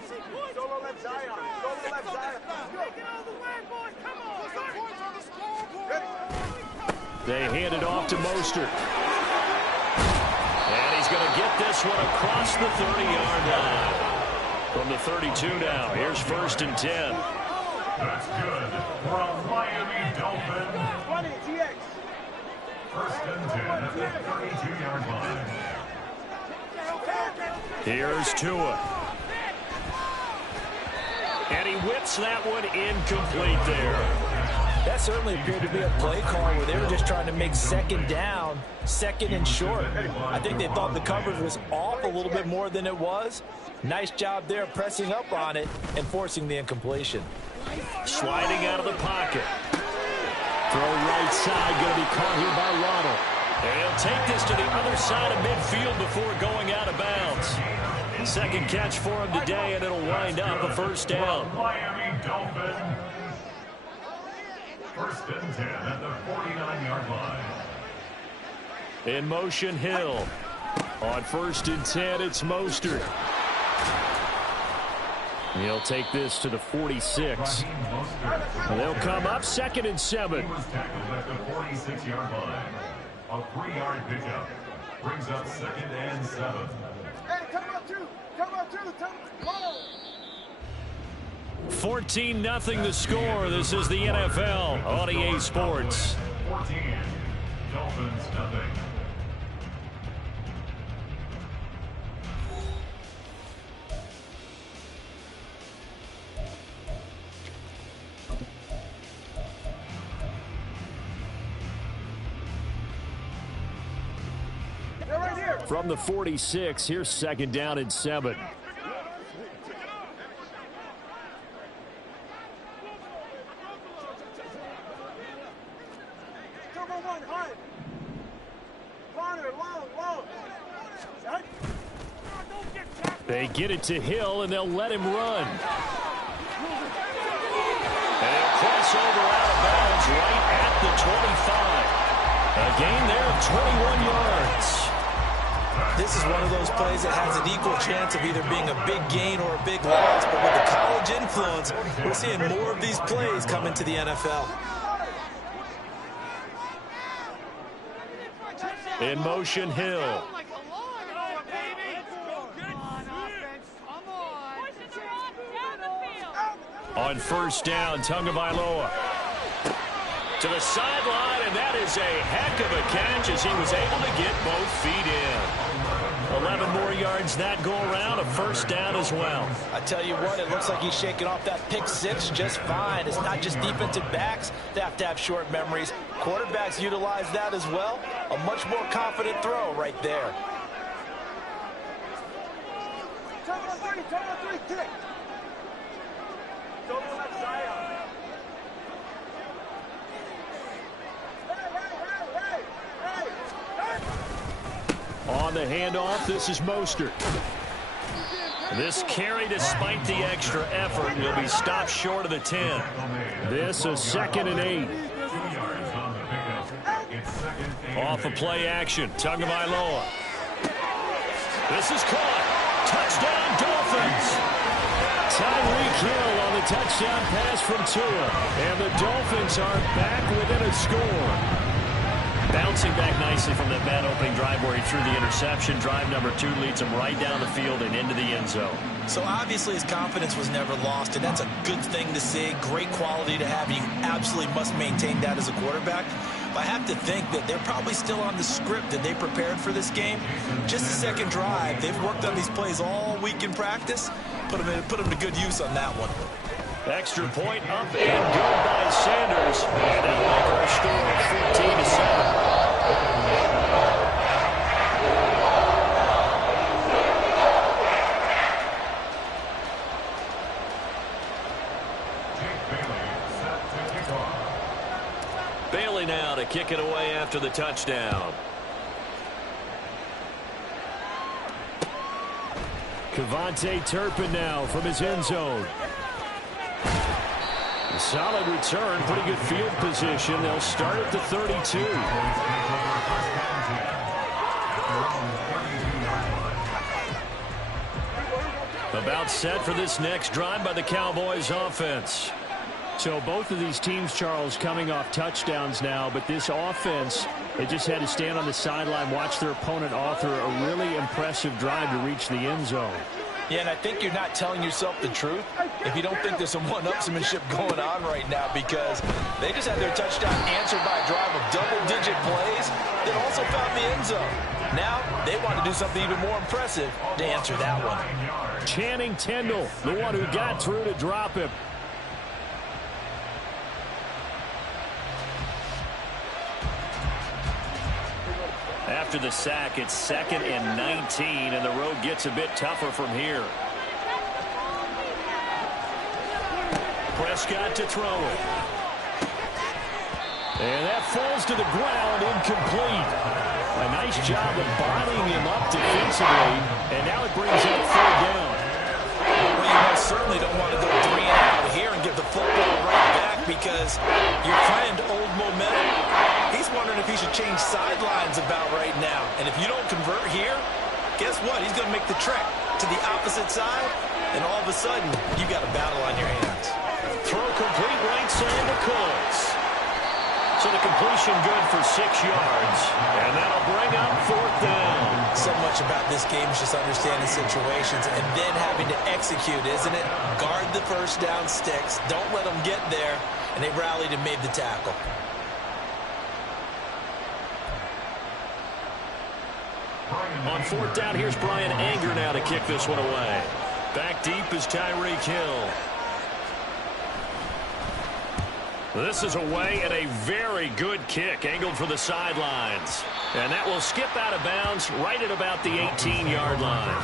They hand it off to Mostert. And he's going to get this one across the 30-yard line. From the 32 now, here's first and 10. That's good for a Miami Dolphin. First and 10 at the 32-yard line. Here's Tua. And he whips that one incomplete there. That certainly appeared to be a play call where they were just trying to make 2nd down, 2nd and short. I think they thought the coverage was off a little bit more than it was. Nice job there pressing up on it and forcing the incompletion. Sliding out of the pocket. Throw right side, going to be caught here by Waddle. And he'll take this to the other side of midfield before going out of bounds. 2nd catch for him today, and it'll wind up a first down. Miami Dolphin. First and 10 at the 49-yard line. In motion, Hill. On first and 10, it's Mostert. He'll take this to the 46. They'll come up 2nd and 7. He was tackled at the 46-yard line. A 3-yard pickup brings up 2nd and 7. Hey, come on, two. Come on, two. Come on. 14-0 the score. This is the NFL on EA Sports. 14. Dolphins nothing. From the 46, here's 2nd down and 7. They get it to Hill, and they'll let him run. And he'll cross over out of bounds right at the 25. A gain there of 21 yards. This is one of those plays that has an equal chance of either being a big gain or a big loss. But with the college influence, we're seeing more of these plays come into the NFL. In motion, Hill. On 1st down, Tagovailoa to the sideline, and that is a heck of a catch as he was able to get both feet in. 11 more yards that go around, a 1st down as well. I tell you what, it looks like he's shaking off that pick 6 just fine. It's not just defensive backs that have to have short memories. Quarterbacks utilize that as well. A much more confident throw right there. Come on, three, kick. On the handoff, this is Mostert. This carry, despite the extra effort, will be stopped short of the 10. This is 2nd and 8. Off of play action, Tagovailoa. This is caught. Touchdown, Dolphins. Tyreek Hill on the touchdown pass from Tua. And the Dolphins are back within a score. Bouncing back nicely from that bad opening drive where he threw the interception. Drive number 2 leads him right down the field and into the end zone. So obviously his confidence was never lost, and that's a good thing to see. Great quality to have. You absolutely must maintain that as a quarterback. But I have to think that they're probably still on the script that they prepared for this game. Just the 2nd drive. They've worked on these plays all week in practice. Put them to good use on that one. Extra point up and good by Sanders. And that'll make our score 14-7. Bailey now to kick it away after the touchdown. Kevontae Turpin now from his end zone. A solid return, pretty good field position. They'll start at the 32. About set for this next drive by the Cowboys offense. So both of these teams, Charles, coming off touchdowns now, but this offense, they just had to stand on the sideline, watch their opponent author a really impressive drive to reach the end zone. Yeah, and I think you're not telling yourself the truth if you don't think there's some one-upsmanship going on right now, because they just had their touchdown answered by a drive of double-digit plays that also found the end zone. Now they want to do something even more impressive to answer that one. Channing Tindall, the one who got through to drop him. After the sack, it's 2nd and 19, and the road gets a bit tougher from here. Prescott to throw it. And that falls to the ground, incomplete. A nice job of bodying him up defensively, and now it brings up 3rd down. Well, you most certainly don't want to go 3 and out here and give the football right back, because your friend, Old Momentum, he's wondering if he should change sidelines about right now. And if you don't convert here, guess what? He's going to make the trek to the opposite side, and all of a sudden, you got a battle on your hands. Throw complete right side to Colts. So the completion good for 6 yards, and that'll bring up 4th down. So much about this game is just understanding situations and then having to execute, isn't it? Guard the first down sticks. Don't let them get there, and they rallied and made the tackle. On 4th down, here's Brian Anger now to kick this one away. Back deep is Tyreek Hill. This is away and a very good kick, angled for the sidelines. And that will skip out of bounds right at about the 18-yard line.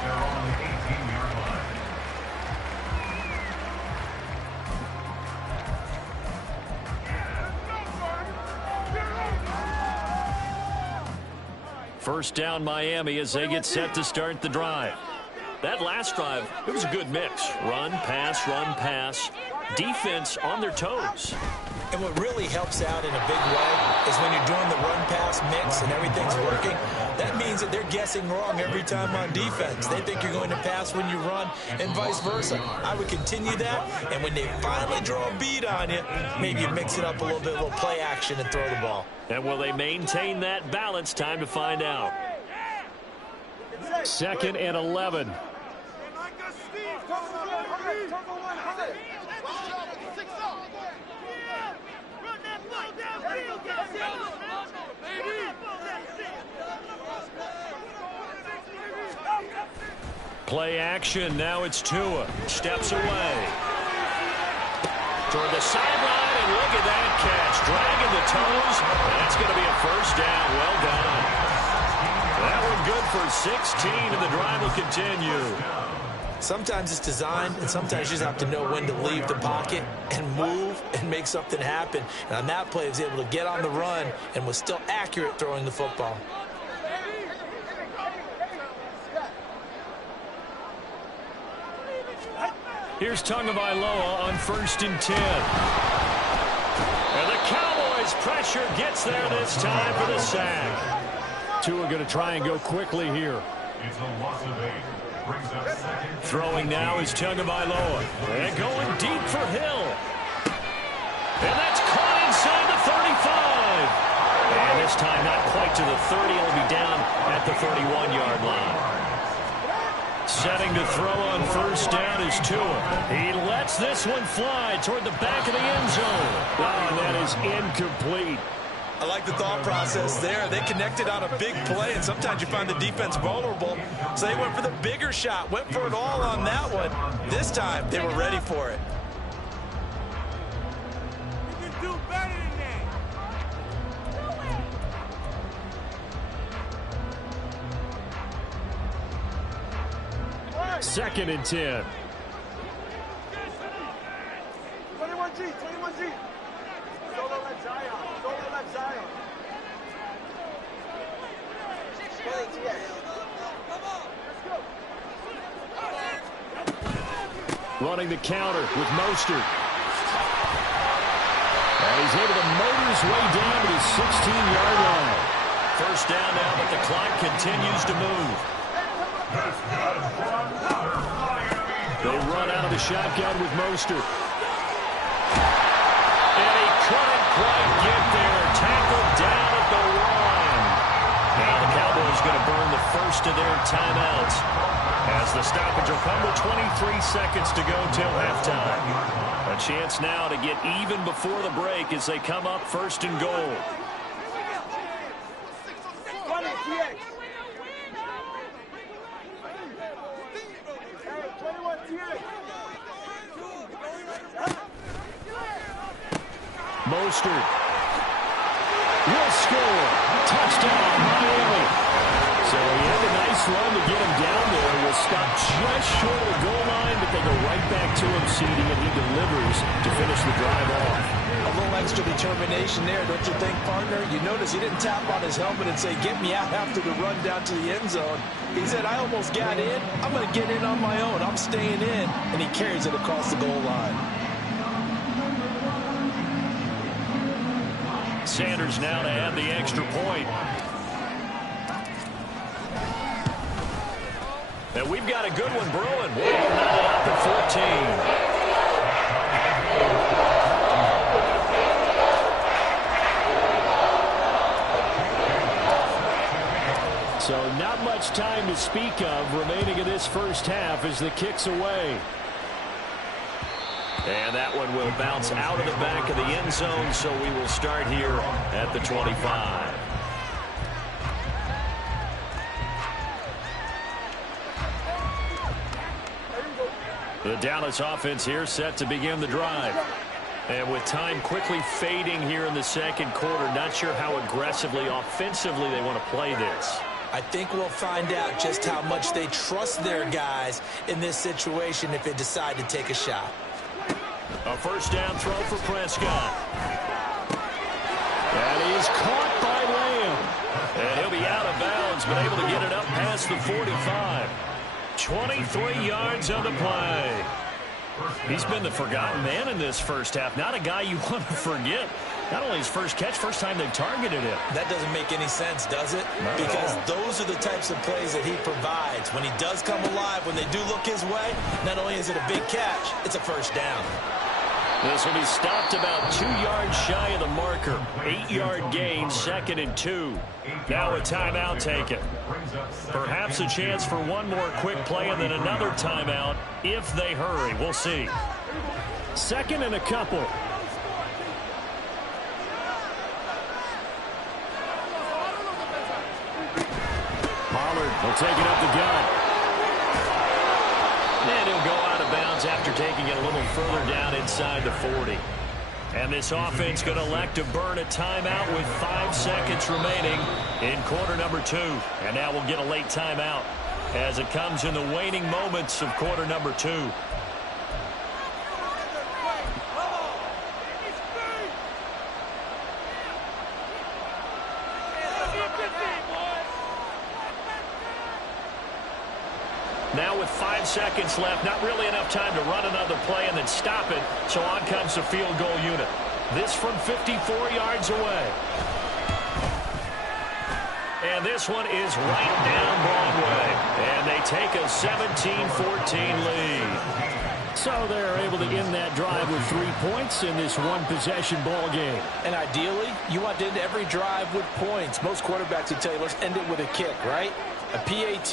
They're on the 18-yard line. First down, Miami, as they get set to start the drive. That last drive, it was a good mix. Run, pass, defense on their toes. And what really helps out in a big way is when you're doing the run-pass mix and everything's working, that means that they're guessing wrong every time on defense. They think you're going to pass when you run and vice versa. I would continue that, and when they finally draw a beat on you, maybe you mix it up a little bit, a little play action and throw the ball. And will they maintain that balance? Time to find out. 2nd and 11. Play action. Now it's Tua. Steps away. Toward the sideline, and look at that catch. Dragging the toes. That's going to be a first down. Well done. That one good for 16, and the drive will continue. Sometimes it's designed, and sometimes you just have to know when to leave the pocket and move and make something happen. And on that play, he was able to get on the run and was still accurate throwing the football. Here's Tagovailoa on 1st and 10. And the Cowboys' pressure gets there this time for the sack. Tua going to try and go quickly here. It's a loss of 8. Brings up 2nd. Throwing now is Tagovailoa. And going deep for Hill. And that's caught inside the 35. And this time not quite to the 30. It'll be down at the 31-yard line. Setting to throw on 1st down is Tua. He lets this one fly toward the back of the end zone. Oh, that is incomplete. I like the thought process there. They connected on a big play, and sometimes you find the defense vulnerable. So they went for the bigger shot, went for it all on that one. This time, they were ready for it. You can do better than that. 2nd and 10. 21G, 21G. Solo left Zion. Solo left Zion. Running the counter with Mostert. And he's able to motor his way down to the 16-yard line. First down now, but the clock continues to move. They run out of the shotgun with Mostert. And he couldn't quite get there. Tackled down at the 1. Now the Cowboys going to burn the first of their timeouts, as the stoppage will come with 23 seconds to go till halftime. A chance now to get even before the break as they come up 1st and goal. Mostert will score. Touchdown, Miami. So he had a nice run to get him down there. Will stop just short of the goal line, but they go right back to him, CD, and he delivers to finish the drive off. A little extra determination there, don't you think, partner? You notice he didn't tap on his helmet and say, get me out after the run down to the end zone. He said, I almost got in. I'm going to get in on my own. I'm staying in. And he carries it across the goal line. Sanders now to add the extra point. And we've got a good one brewing. We'll knot it up at 14. So not much time to speak of remaining in this first half as the kick's away. And that one will bounce out of the back of the end zone, so we will start here at the 25. The Dallas offense here set to begin the drive. And with time quickly fading here in the second quarter, not sure how aggressively, offensively they want to play this. I think we'll find out just how much they trust their guys in this situation if they decide to take a shot. A first down throw for Prescott. And he's caught by Lamb. And he'll be out of bounds, but able to get it up past the 45. 23 yards on the play. He's been the forgotten man in this first half. Not a guy you want to forget. Not only his first catch, first time they've targeted him. That doesn't make any sense, does it? Because those are the types of plays that he provides. When he does come alive, when they do look his way, not only is it a big catch, it's a first down. This will be stopped about 2 yards shy of the marker. 8-yard gain, 2nd and 2. Now a timeout taken. Perhaps a chance for one more quick play and then another timeout if they hurry. We'll see. 2nd and a couple. Pollard will take it up the gut. And he'll go out of bounds after taking it a little further down inside the 40. And this offense going to elect to burn a timeout with 5 seconds remaining in quarter number 2. And now we'll get a late timeout as it comes in the waning moments of quarter number 2. Now with 5 seconds left, not really enough time to run another play and then stop it. So on comes the field goal unit. This from 54 yards away. And this one is right down Broadway. And they take a 17-14 lead. So they're able to end that drive with 3 points in this one-possession ball game. And ideally, you want to end every drive with points. Most quarterbacks would tell you, let's end it with a kick, right? A PAT,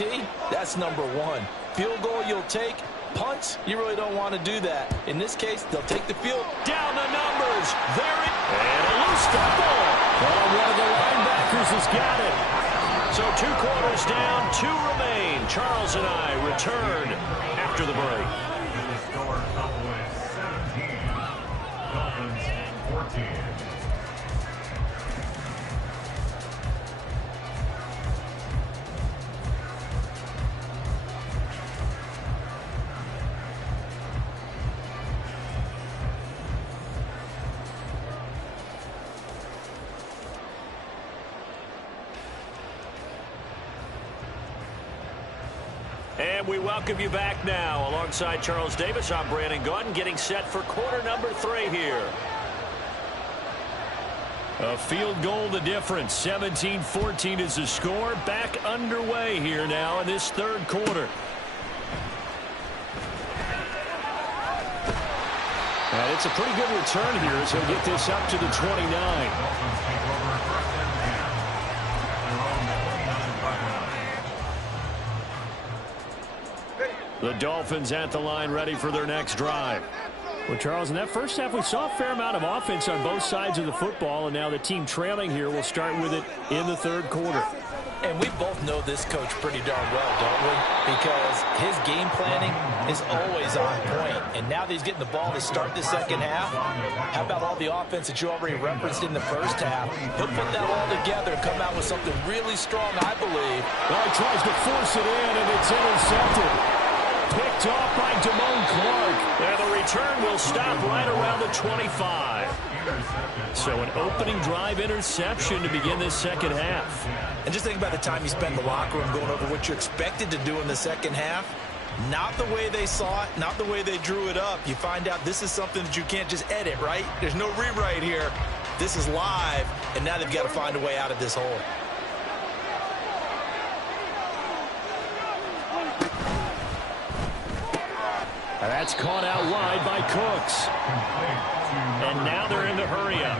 that's number 1. Field goal you'll take. Punts, you really don't want to do that. In this case, they'll take the field. Down the numbers. There it is. And a loose football. Well, one of the linebackers has got it. So 2 quarters down, 2 remain. Charles and I return after the break. The score, Cowboys 17, Dolphins 14. And we welcome you back now. Alongside Charles Davis, I'm Brandon Gaudin, getting set for quarter number 3 here. A field goal the difference. 17-14 is the score. Back underway here now in this third quarter. And it's a pretty good return here as he'll get this up to the 29. The Dolphins at the line ready for their next drive. Well, Charles, in that first half, we saw a fair amount of offense on both sides of the football, and now the team trailing here will start with it in the third quarter. And we both know this coach pretty darn well, don't we? Because his game planning is always on point. And now that he's getting the ball to start the second half, how about all the offense that you already referenced in the first half? He'll put that all together and come out with something really strong, I believe. Well, he tries to force it in, and it's intercepted. Picked off by Damone Clark. And the return will stop right around the 25. So an opening drive interception to begin this second half. And just think about the time you spent in the locker room going over what you expected to do in the second half. Not the way they saw it, not the way they drew it up. You find out this is something that you can't just edit, right? There's no rewrite here. This is live, and now they've got to find a way out of this hole. That's caught out wide by Cooks. And now they're in the hurry up.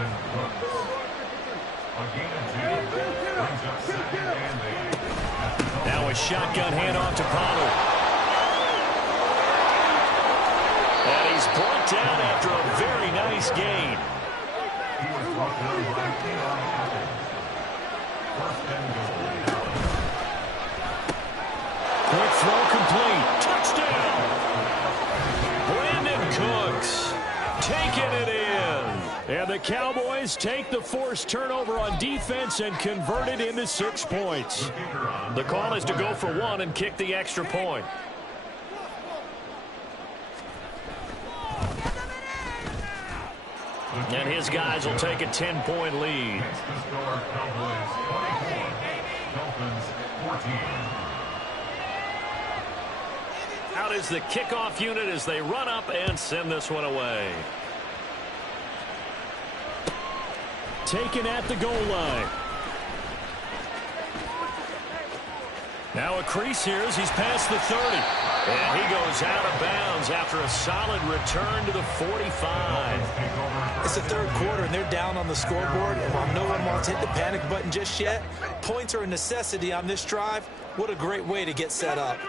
Now a shotgun handoff to Pollard. And he's brought down after a very nice gain. Quick throw complete. Touchdown. Brandon Cooks taking it in. And the Cowboys take the forced turnover on defense and convert it into 6 points. The call is to go for one and kick the extra point. And his guys will take a 10-point lead. Out is the kickoff unit as they run up and send this one away. Taken at the goal line. Now a crease here as he's past the 30. And he goes out of bounds after a solid return to the 45. It's the third quarter, and they're down on the scoreboard. And while no one wants to hit the panic button just yet, points are a necessity on this drive. What a great way to get set up.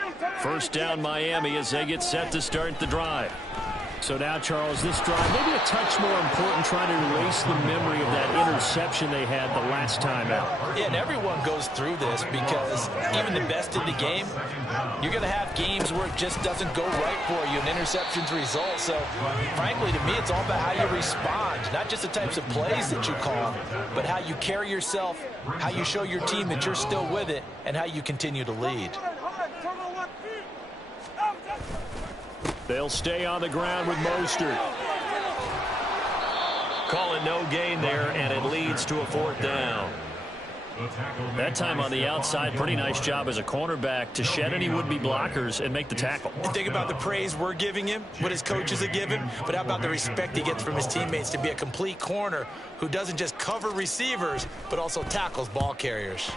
First down Miami as they get set to start the drive. So now, Charles, this drive maybe a touch more important, trying to erase the memory of that interception they had the last time out. Yeah, and everyone goes through this because even the best in the game, you're going to have games where it just doesn't go right for you and interceptions result. So, frankly, to me, it's all about how you respond, not just the types of plays that you call, but how you carry yourself, how you show your team that you're still with it, and how you continue to lead. They'll stay on the ground with Mostert. Call it no gain there, and it leads to a fourth down. That time on the outside, pretty nice job as a cornerback to shed any would-be blockers and make the tackle. And think about the praise we're giving him, what his coaches are giving, but how about the respect he gets from his teammates to be a complete corner who doesn't just cover receivers, but also tackles ball carriers.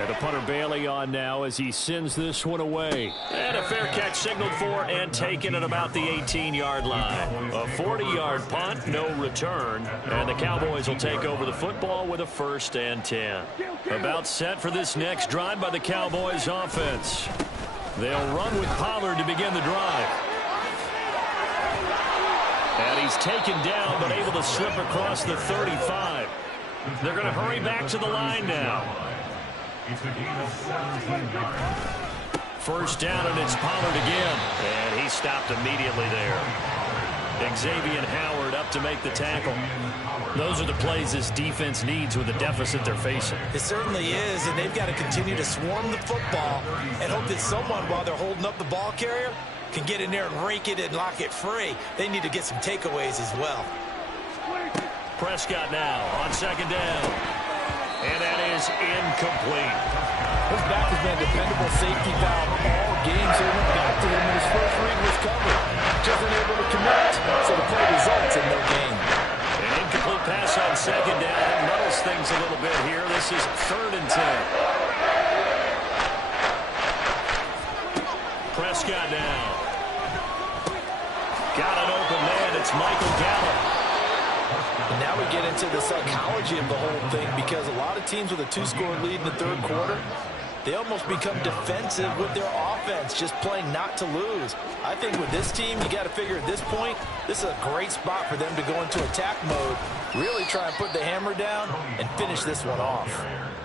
And the punter Bailey on now as he sends this one away. And a fair catch signaled for and taken at about the 18-yard line. A 40-yard punt, no return. And the Cowboys will take over the football with a 1st and 10. About set for this next drive by the Cowboys offense. They'll run with Pollard to begin the drive. And he's taken down but able to slip across the 35. They're going to hurry back to the line now. It's a gain of 17 yards. First down, and it's Pollard again. And he stopped immediately there. Xavier Howard up to make the tackle. Those are the plays this defense needs with the deficit they're facing. It certainly is, and they've got to continue to swarm the football and hope that someone, while they're holding up the ball carrier, can get in there and rake it and lock it free. They need to get some takeaways as well. Prescott now on second down. And that is incomplete. His back has been a dependable safety valve all game, so he went back to him when his first read was covered. Just unable to connect, so the play results in no gain. An incomplete pass on second down. That muddles things a little bit here. This is 3rd and 10. Prescott now. Got an open man. It's Michael Gallup. And now we get into the psychology of the whole thing, because a lot of teams with a 2-score lead in the third quarter, they almost become defensive with their offense, just playing not to lose. I think with this team, you got to figure at this point, this is a great spot for them to go into attack mode, really try and put the hammer down and finish this one off.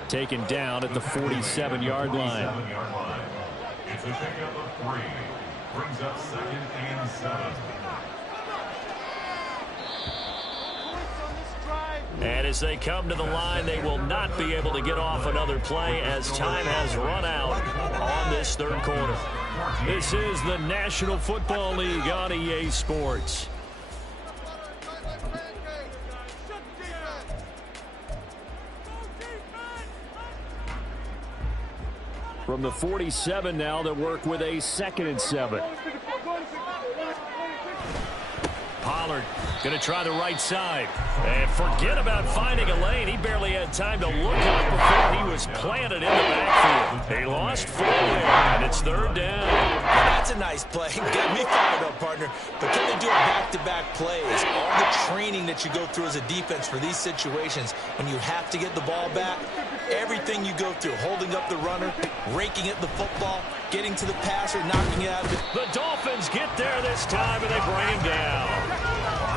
Taken down at the 47-yard line. It's a pickup of 3. Brings up 2nd and 7. And as they come to the line, they will not be able to get off another play as time has run out on this third quarter. This is the National Football League on EA Sports. From the 47 now, they work with a 2nd and 7. Pollard going to try the right side. And forget about finding a lane. He barely had time to look up before he was planted in the backfield. They lost 4 there, and it's 3rd down. Now that's a nice play. Got me fired up partner. But can they do it back-to-back plays? All the training that you go through as a defense for these situations, when you have to get the ball back, everything you go through, holding up the runner, raking at the football, getting to the passer, knocking it out. The Dolphins get there this time, and they bring him down.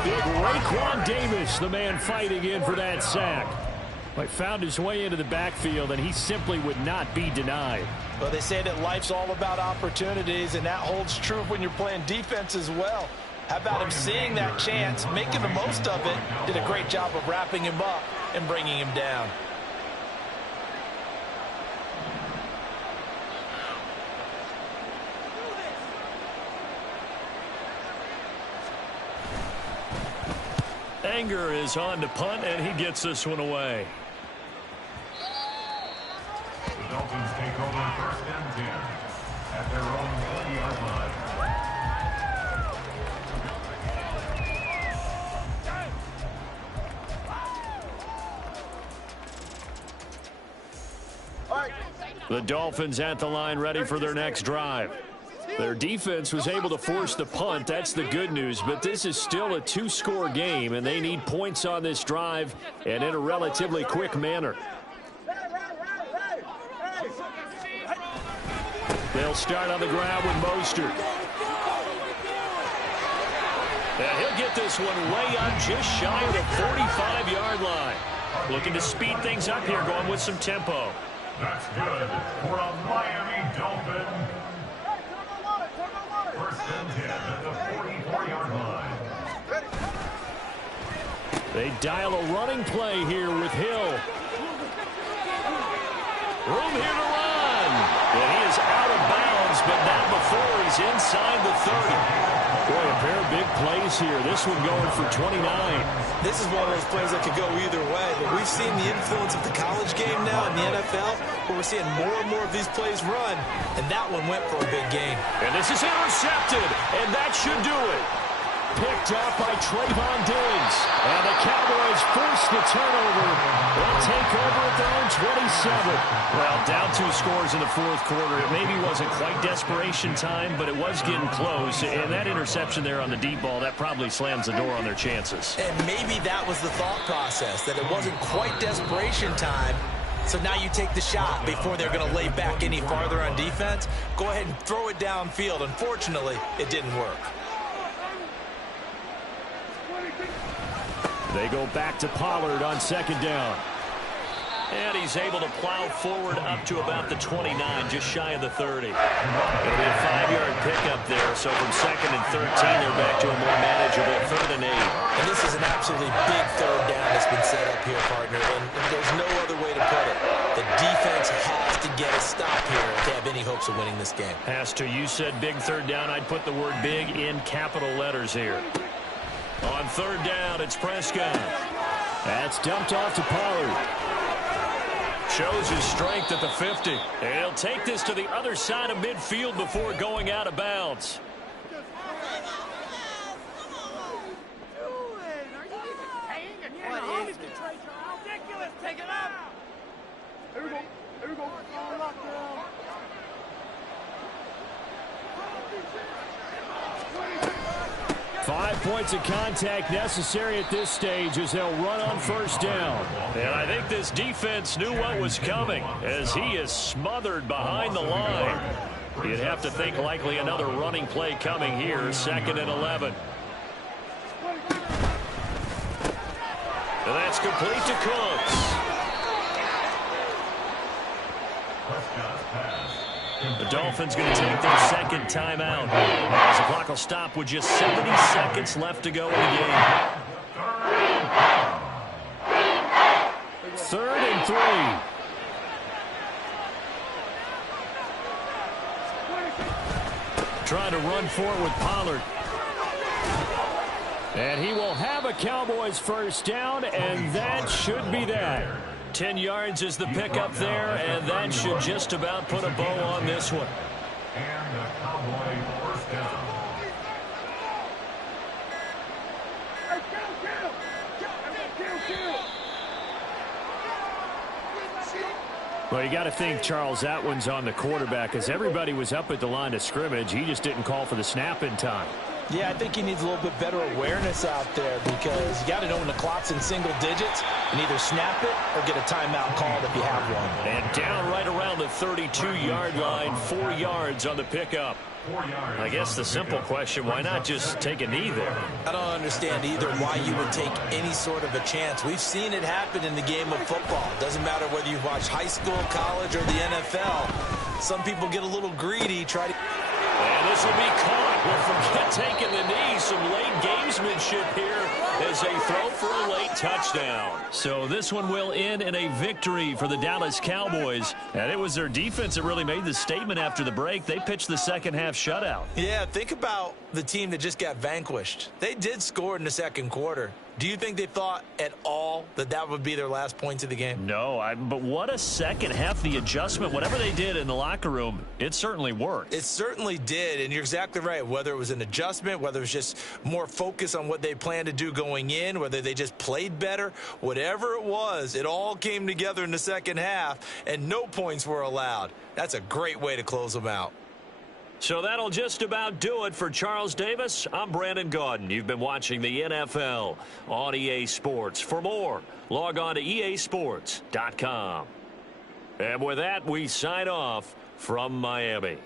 Big Raekwon Davis, the man fighting in for that sack. But found his way into the backfield, and he simply would not be denied. Well, they say that life's all about opportunities, and that holds true when you're playing defense as well. How about him seeing that chance, making the most of it, did a great job of wrapping him up and bringing him down. Anger is on to punt, and he gets this one away. The Dolphins take over first and 10 at their own 30-yard line. The Dolphins at the line ready for their next drive. Their defense was able to force the punt. That's the good news. But this is still a two-score game, and they need points on this drive and in a relatively quick manner. They'll start on the ground with Mostert. And he'll get this one way up just shy of the 45-yard line. Looking to speed things up here, going with some tempo. That's good for a Miami Dolphin. First and 10 at the 44-yard line. They dial a running play here with Hill. Room here to run. And he is out of bounds, but not before he's inside the 30. Boy, a pair of big plays here. This one going for 29. This is one of those plays that could go either way, but we've seen the influence of the college game now in the NFL, where we're seeing more and more of these plays run, and that one went for a big gain. And this is intercepted, and that should do it. Picked up by Trayvon Diggs. And the Cowboys force the turnover. They'll take over at their own 27. Well, down 2 scores in the fourth quarter. It maybe wasn't quite desperation time, but it was getting close. And that interception there on the deep ball, that probably slams the door on their chances. And maybe that was the thought process, that it wasn't quite desperation time. So now you take the shot before they're going to lay back any farther on defense. Go ahead and throw it downfield. Unfortunately, it didn't work. They go back to Pollard on second down. And he's able to plow forward up to about the 29, just shy of the 30. It'll be a 5-yard pickup there, so from second and 13, they're back to a more manageable 3rd and 8. And this is an absolutely big third down that's been set up here, partner, and there's no other way to put it. The defense has to get a stop here to have any hopes of winning this game. Has to. You said big 3rd down. I'd put the word big in capital letters here. On 3rd down, it's Prescott. That's dumped off to Pollard. Shows his strength at the 50. And he'll take this to the other side of midfield before going out of bounds. Take it up. Here we go. Here we go. 5 points of contact necessary at this stage as they'll run on 1st down. And I think this defense knew what was coming as he is smothered behind the line. You'd have to think likely another running play coming here, 2nd and 11. And that's complete to Cooks. The Dolphins going to take their 2nd timeout as the clock will stop with just 70 seconds left to go in the game. 3rd and 3. Trying to run for it with Pollard. And he will have a Cowboys 1st down, and that should be that. 10 yards is the pickup there, and that should just about put a bow on this one. And the Cowboy 1st down. Well, you got to think, Charles, that one's on the quarterback, as everybody was up at the line of scrimmage. He just didn't call for the snap in time. Yeah, I think he needs a little bit better awareness out there because you got to know when the clock's in single digits and either snap it or get a timeout called if you have one. And down right around the 32-yard line, 4 yards on the pickup. I guess the simple question, why not just take a knee there? I don't understand either why you would take any sort of a chance. We've seen it happen in the game of football. Doesn't matter whether you watch high school, college, or the NFL. Some people get a little greedy, try to... And this will be caught. Well, forget taking the knee. Some late gamesmanship here as they throw for a late touchdown. So this one will end in a victory for the Dallas Cowboys. And it was their defense that really made the statement after the break. They pitched the second half shutout. Yeah, think about the team that just got vanquished. They did score in the second quarter. Do you think they thought at all that that would be their last points of the game? No, but what a second half. The adjustment, whatever they did in the locker room, it certainly worked. It certainly did, and you're exactly right. Whether it was an adjustment, whether it was just more focus on what they planned to do going in, whether they just played better, whatever it was, it all came together in the second half, and no points were allowed. That's a great way to close them out. So that'll just about do it for Charles Davis. I'm Brandon Gaudin. You've been watching the NFL on EA Sports. For more, log on to easports.com. And with that, we sign off from Miami.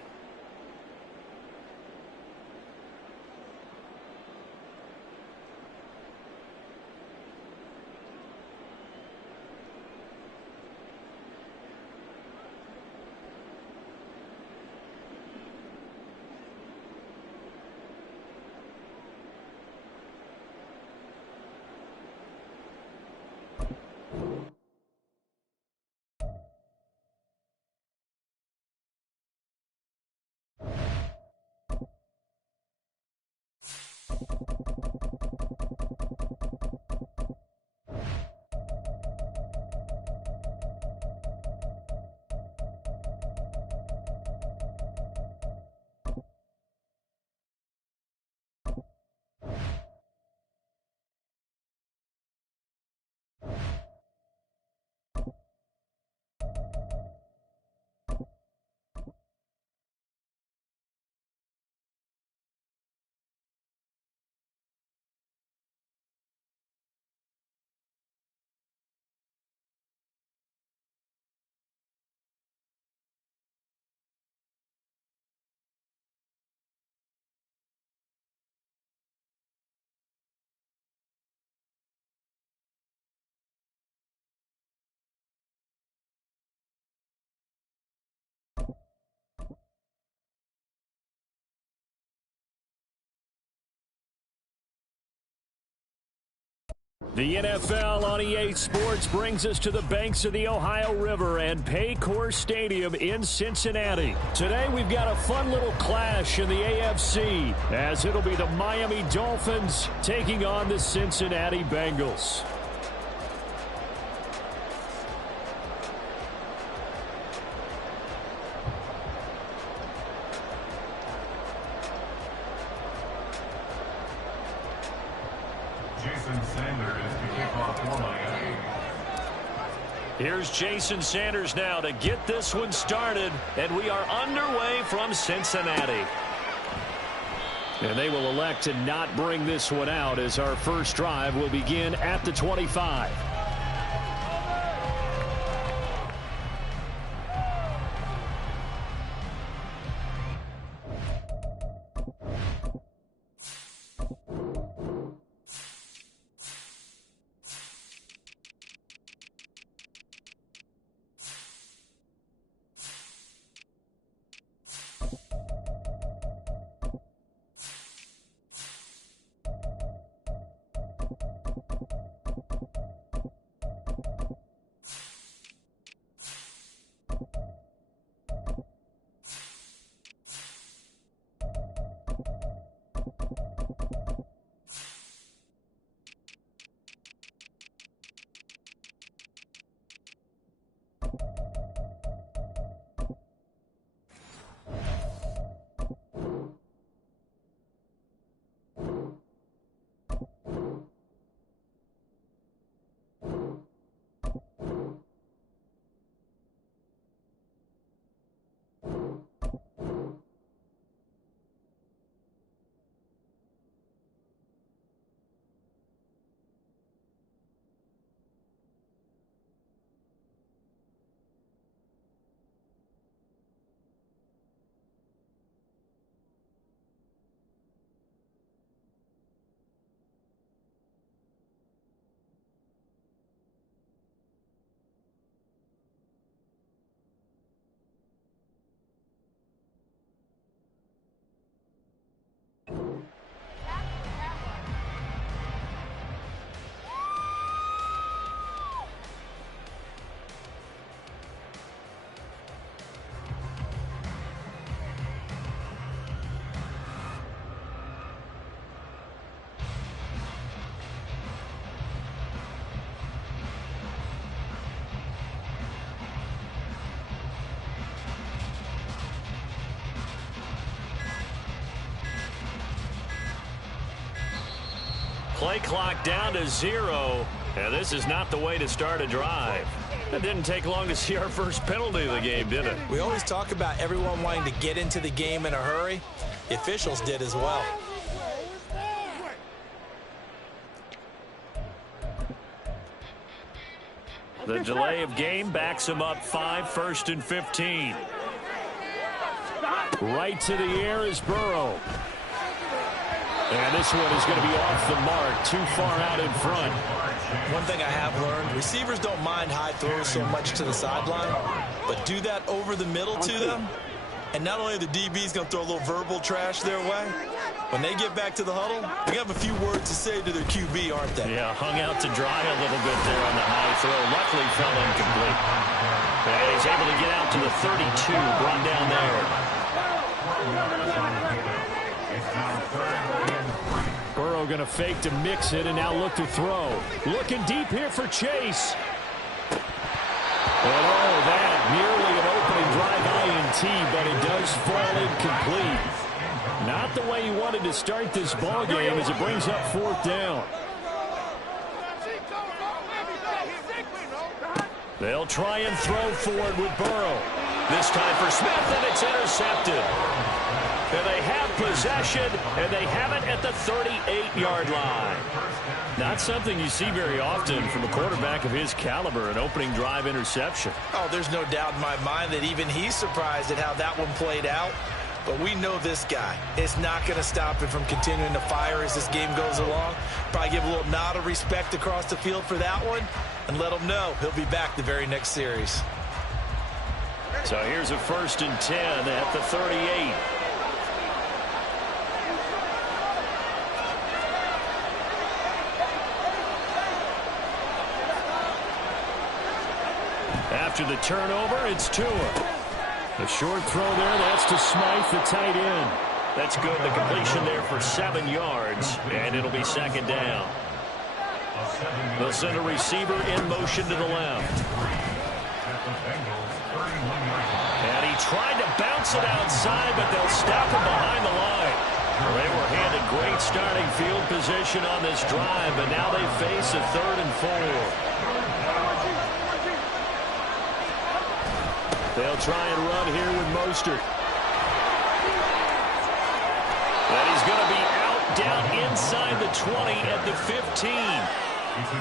The NFL on EA Sports brings us to the banks of the Ohio River and Paycor Stadium in Cincinnati. Today we've got a fun little clash in the AFC as it'll be the Miami Dolphins taking on the Cincinnati Bengals. Here's Jason Sanders now to get this one started, and we are underway from Cincinnati. And they will elect to not bring this one out as our first drive will begin at the 25. Play clock down to 0. And this is not the way to start a drive. It didn't take long to see our first penalty of the game, did it? We always talk about everyone wanting to get into the game in a hurry. The officials did as well. The delay of game backs him up 5, 1st and 15. Right to the air is Burrow. And this one is going to be off the mark, too far out in front. One thing I have learned, receivers don't mind high throws so much to the sideline, but do that over the middle to them, and not only are the DBs going to throw a little verbal trash their way, when they get back to the huddle, they have a few words to say to their QB, aren't they? Yeah, hung out to dry a little bit there on the high throw. Luckily fell incomplete. And he's able to get out to the 32, brought down there. Burrow going to fake to mix it and now look to throw. Looking deep here for Chase. And oh, that nearly an opening drive INT, but it does fall incomplete. Not the way he wanted to start this ball game as it brings up 4th down. They'll try and throw forward with Burrow. This time for Smith, and it's intercepted. And they have possession, and they have it at the 38-yard line. Not something you see very often from a quarterback of his caliber, an opening drive interception. Oh, there's no doubt in my mind that even he's surprised at how that one played out. But we know this guy is not going to stop him from continuing to fire as this game goes along. Probably give a little nod of respect across the field for that one and let him know he'll be back the very next series. So here's a 1st and 10 at the 38. After the turnover, it's Tua. A short throw there, that's to Smythe, the tight end. That's good. The completion there for 7 yards, and it'll be 2nd down. They'll send a receiver in motion to the left. And he tried to bounce it outside, but they'll stop him behind the line. They were handed great starting field position on this drive, but now they face a 3rd and 4. They'll try and run here with Mostert. And he's going to be out down inside the 20 at the 15.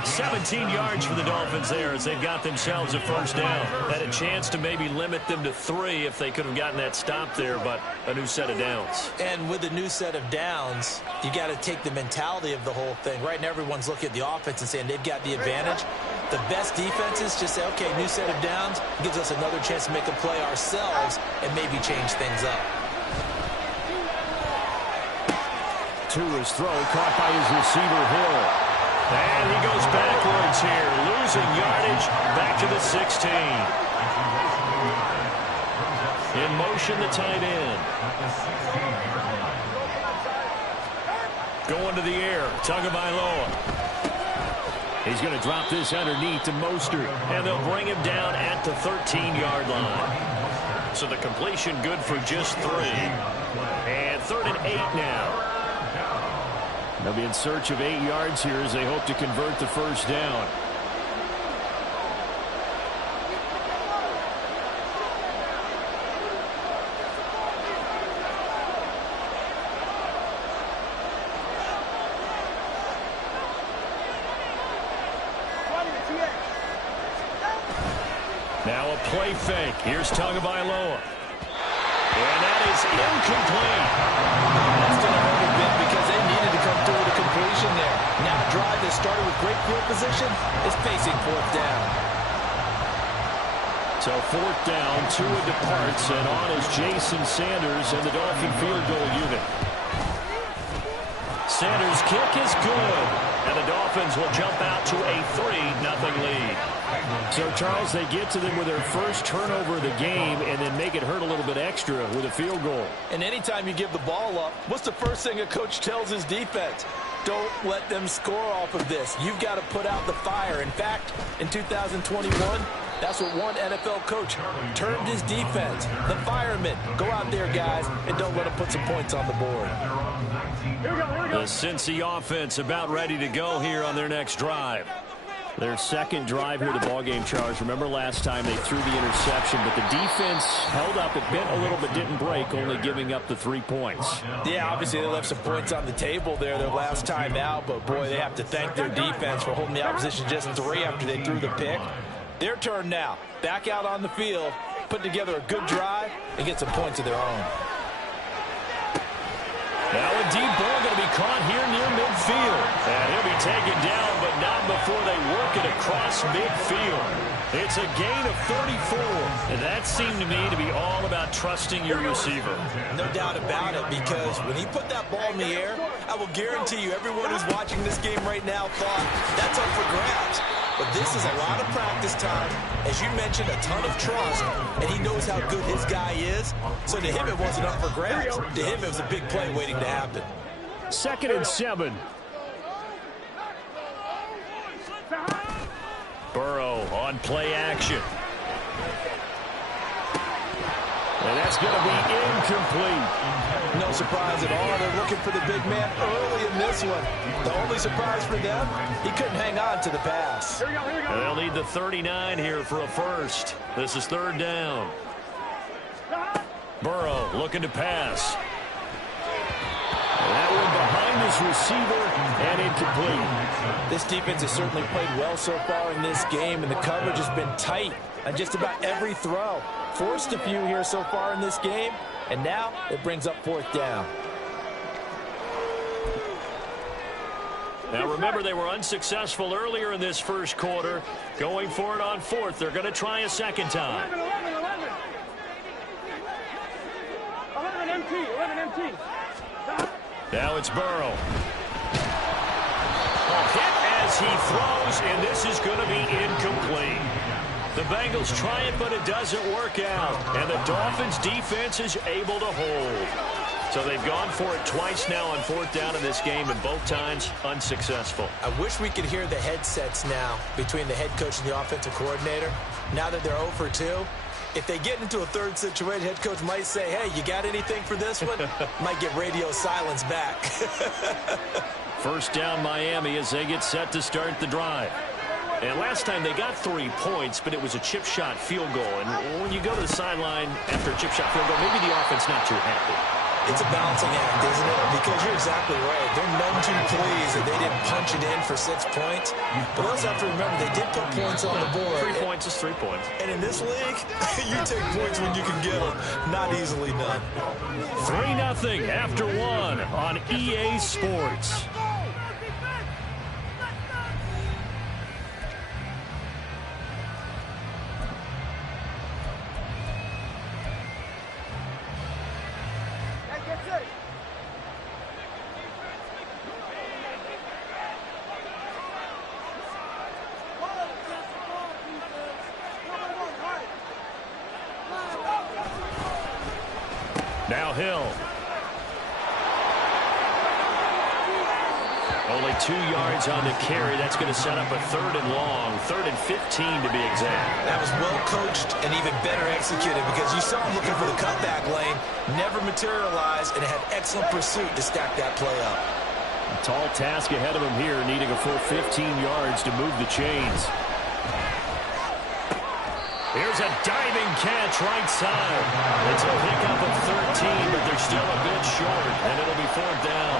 17 yards for the Dolphins there as they've got themselves a 1st down. Had a chance to maybe limit them to 3 if they could have gotten that stop there, but a new set of downs. And with a new set of downs, you got to take the mentality of the whole thing. Right now, everyone's looking at the offense and saying they've got the advantage. The best defenses just say, okay, new set of downs gives us another chance to make a play ourselves and maybe change things up. Tua's throw caught by his receiver, Hill. And he goes backwards here, losing yardage back to the 16. In motion, the tight end. Going to the air, Tagovailoa. He's going to drop this underneath to Mostert, and they'll bring him down at the 13-yard line. So the completion good for just 3. And 3rd and 8 now. They'll be in search of 8 yards here as they hope to convert the 1st down. Now a play fake. Here's Tagovailoa. And that is incomplete. That's going to hurt a bit because they needed to come through with a completion there. Now a drive that started with great field position is facing 4th down. So 4th down, Tua departs, and on is Jason Sanders and the Dolphin field goal unit. Sanders' kick is good, and the Dolphins will jump out to a 3-0 lead. So, Charles, they get to them with their first turnover of the game and then make it hurt a little bit extra with a field goal. And anytime you give the ball up, what's the first thing a coach tells his defense? Don't let them score off of this. You've got to put out the fire. In fact, in 2021, that's what one NFL coach termed his defense. The firemen. Go out there, guys, and don't let them put some points on the board. The Cincy offense about ready to go here on their next drive. Their second drive here, the ballgame, Charles. Remember last time they threw the interception, but the defense held up. It bent a little but didn't break, only giving up the 3 points. Yeah, obviously they left some points on the table there their last time out, but boy, they have to thank their defense for holding the opposition just 3 after they threw the pick. Their turn now. Back out on the field, put together a good drive, and get some points of their own. Now a deep ball going to be caught here near midfield. And he'll be taken down, but not before they work it across midfield. It's a gain of 34. And that seemed to me to be all about trusting your receiver. No doubt about it, because when he put that ball in the air, I will guarantee you everyone who's watching this game right now thought that's up for grabs. But this is a lot of practice time. As you mentioned, a ton of trust, and he knows how good his guy is. So to him, it wasn't up for grabs. To him, it was a big play waiting to happen. 2nd and 7. Burrow on play action. And that's going to be incomplete. No surprise at all. They're looking for the big man early in this one. The only surprise for them, he couldn't hang on to the pass. And they'll need the 39 here for a first. This is 3rd down. Burrow looking to pass. That one behind his receiver and incomplete. This defense has certainly played well so far in this game, and the coverage has been tight on just about every throw. Forced a few here so far in this game, and now it brings up 4th down. Now remember, they were unsuccessful earlier in this first quarter. Going for it on 4th. They're going to try a second time. 11 MT. Now it's Burrow. A hit as he throws, and this is going to be incomplete. The Bengals try it, but it doesn't work out. And the Dolphins' defense is able to hold. So they've gone for it twice now on 4th down in this game, and both times unsuccessful. I wish we could hear the headsets now between the head coach and the offensive coordinator. Now that they're 0 for 2, if they get into a third situation, head coach might say, hey, you got anything for this one? Might get radio silence back. First down Miami as they get set to start the drive. And last time they got 3 points, but it was a chip shot field goal. And when you go to the sideline after a chip shot field goal, maybe the offense not too happy. It's a balancing act, isn't it? Because you're exactly right. They're none too pleased that they didn't punch it in for 6 points. But also have to remember they did put points on the board. 3 points is 3 points. And in this league, you take points when you can get them. Not easily done. 3-0 after 1 on EA Sports. Now Hill. Only 2 yards on the carry. That's going to set up a 3rd and long. 3rd and 15 to be exact. That was well coached and even better executed because you saw him looking for the cutback lane. Never materialized and had excellent pursuit to stack that play up. A tall task ahead of him here, needing a full 15 yards to move the chains. Here's a diving catch right side. It's a pickup of 13, but they're still a bit short, and it'll be 4th down.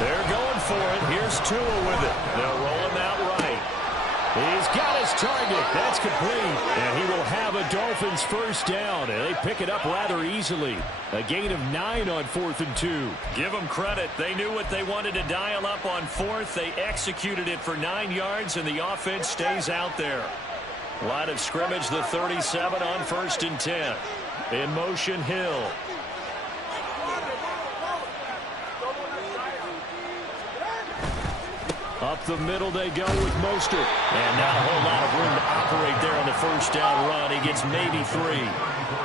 They're going for it. Here's Tua with it. They'll roll him out right. He's got his target. That's complete. And he will have a Dolphins first down, and they pick it up rather easily. A gain of 9 on 4th and 2. Give them credit. They knew what they wanted to dial up on 4th. They executed it for 9 yards, and the offense stays out there. Line of scrimmage, the 37 on 1st and 10. In motion, Hill. Up the middle they go with Mostert. And not a whole lot of room to operate there on the first down run. He gets maybe 3.